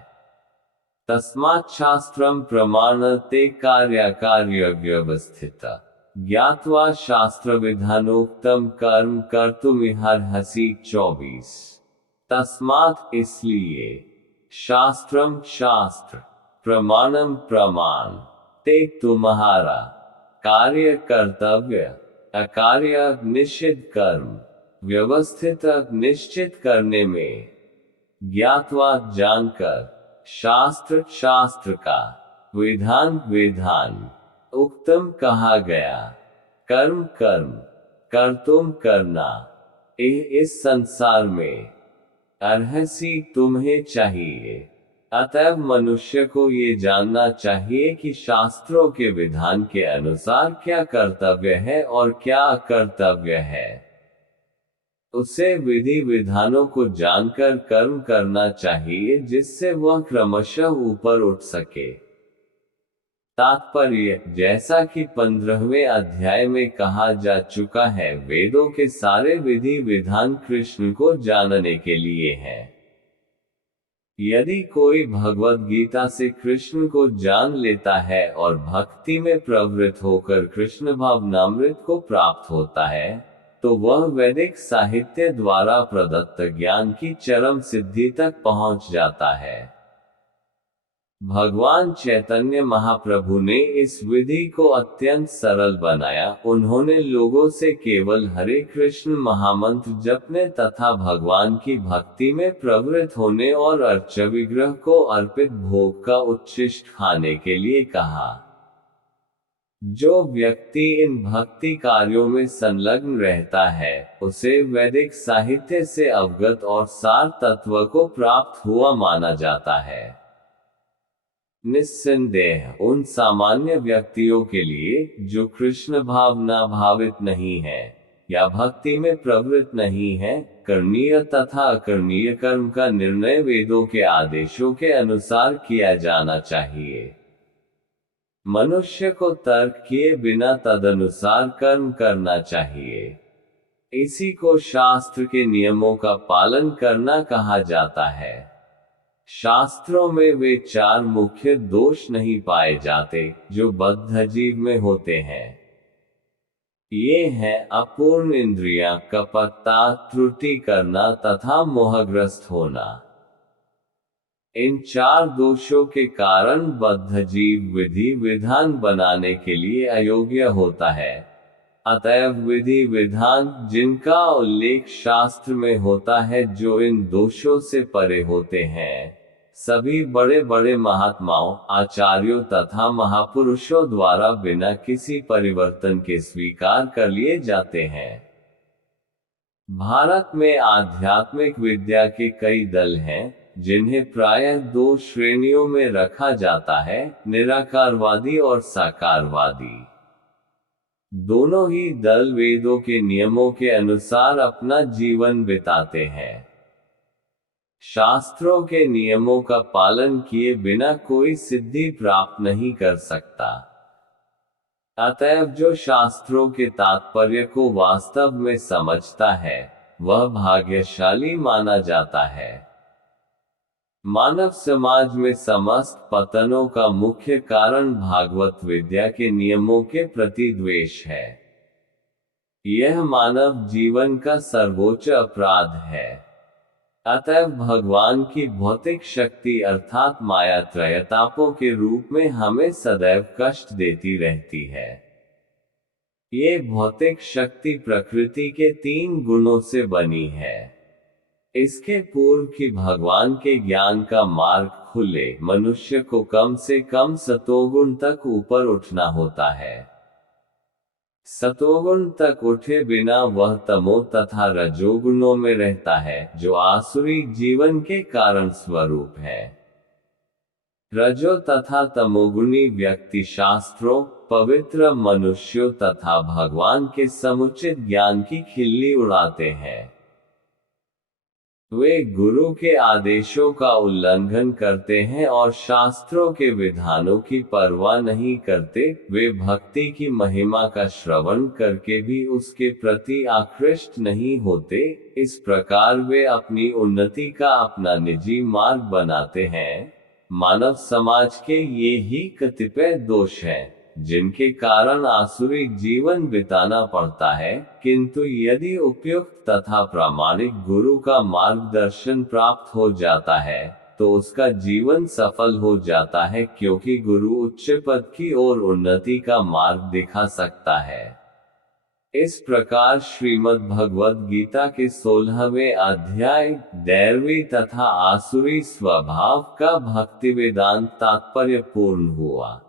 तस्मात् शास्त्रम प्रमाणते कार्याकार्य व्यवस्थित ज्ञात्वा शास्त्र विधानोक्तम कर्म कर्तुमिहार्हसि 24। तस्मात् इसलिए, शास्त्रम शास्त्र, प्रमाणम प्रमाण, ते तुम्हारा कार्य कर्तव्य, अकार्य निषिद्ध कर्म, व्यवस्थित निश्चित करने में, ज्ञात्वा जानकर, शास्त्र शास्त्र का, विधान विधान, उक्तम कहा गया, कर्म कर्म, कर्तुम करना, इस संसार में, अर्हसी तुम्हें चाहिए। अतएव मनुष्य को ये जानना चाहिए कि शास्त्रों के विधान के अनुसार क्या कर्तव्य है और क्या अकर्तव्य है। उसे विधि विधानों को जानकर कर्म करना चाहिए, जिससे वह क्रमशः ऊपर उठ सके। तात्पर्य, जैसा कि 15वें अध्याय में कहा जा चुका है, वेदों के सारे विधि विधान कृष्ण को जानने के लिए हैं। यदि कोई भगवद गीता से कृष्ण को जान लेता है और भक्ति में प्रवृत्त होकर कृष्ण भावनामृत को प्राप्त होता है, तो वह वैदिक साहित्य द्वारा प्रदत्त ज्ञान की चरम सिद्धि तक पहुंच जाता है। भगवान चैतन्य महाप्रभु ने इस विधि को अत्यंत सरल बनाया। उन्होंने लोगों से केवल हरे कृष्ण महामंत्र जपने तथा भगवान की भक्ति में प्रवृत्त होने और अर्च विग्रह को अर्पित भोग का उच्छिष्ट खाने के लिए कहा। जो व्यक्ति इन भक्ति कार्यों में संलग्न रहता है, उसे वैदिक साहित्य से अवगत और सार तत्व को प्राप्त हुआ माना जाता है। निस्संदेह उन सामान्य व्यक्तियों के लिए जो कृष्ण भावना भावित नहीं है या भक्ति में प्रवृत्त नहीं है, करणीय तथा अकरणीय कर्म का निर्णय वेदों के आदेशों के अनुसार किया जाना चाहिए। मनुष्य को तर्क किए बिना तदनुसार कर्म करना चाहिए। इसी को शास्त्र के नियमों का पालन करना कहा जाता है। शास्त्रों में वे 4 मुख्य दोष नहीं पाए जाते जो बद्ध जीव में होते हैं। ये हैं अपूर्ण इंद्रियां, कपटता, त्रुटि करना तथा मोहग्रस्त होना। इन 4 दोषों के कारण बद्ध जीव विधि विधान बनाने के लिए अयोग्य होता है। अतएव विधि विधान जिनका उल्लेख शास्त्र में होता है, जो इन दोषों से परे होते हैं, सभी बड़े बड़े महात्माओं, आचार्यों तथा महापुरुषों द्वारा बिना किसी परिवर्तन के स्वीकार कर लिए जाते हैं। भारत में आध्यात्मिक विद्या के कई दल हैं, जिन्हें प्रायः 2 श्रेणियों में रखा जाता है, निराकारवादी और साकारवादी। दोनों ही दल वेदों के नियमों के अनुसार अपना जीवन बिताते हैं। शास्त्रों के नियमों का पालन किए बिना कोई सिद्धि प्राप्त नहीं कर सकता। अतएव जो शास्त्रों के तात्पर्य को वास्तव में समझता है, वह भाग्यशाली माना जाता है। मानव समाज में समस्त पतनों का मुख्य कारण भागवत विद्या के नियमों के प्रति द्वेष है। यह मानव जीवन का सर्वोच्च अपराध है। अतएव भगवान की भौतिक शक्ति अर्थात माया त्रयतापों के रूप में हमें सदैव कष्ट देती रहती है। ये भौतिक शक्ति प्रकृति के 3 गुणों से बनी है। इसके पूर्व कि भगवान के ज्ञान का मार्ग खुले, मनुष्य को कम से कम सतोगुण तक ऊपर उठना होता है। सतोगुण तक उठे बिना वह तमो तथा रजोगुणों में रहता है, जो आसुरी जीवन के कारण स्वरूप है। रजो तथा तमोगुणी व्यक्ति शास्त्रों, पवित्र मनुष्यों तथा भगवान के समुचित ज्ञान की खिल्ली उड़ाते हैं। वे गुरु के आदेशों का उल्लंघन करते हैं और शास्त्रों के विधानों की परवाह नहीं करते। वे भक्ति की महिमा का श्रवण करके भी उसके प्रति आकृष्ट नहीं होते। इस प्रकार वे अपनी उन्नति का अपना निजी मार्ग बनाते हैं। मानव समाज के ये ही कतिपय दोष हैं जिनके कारण आसुरी जीवन बिताना पड़ता है, किंतु यदि उपयुक्त तथा प्रामाणिक गुरु का मार्गदर्शन प्राप्त हो जाता है तो उसका जीवन सफल हो जाता है, क्योंकि गुरु उच्च पद की ओर उन्नति का मार्ग दिखा सकता है। इस प्रकार श्रीमद् भगवद गीता के 16वें अध्याय दैवी तथा आसुरी स्वभाव का भक्ति वेदांत तात्पर्य पूर्ण हुआ।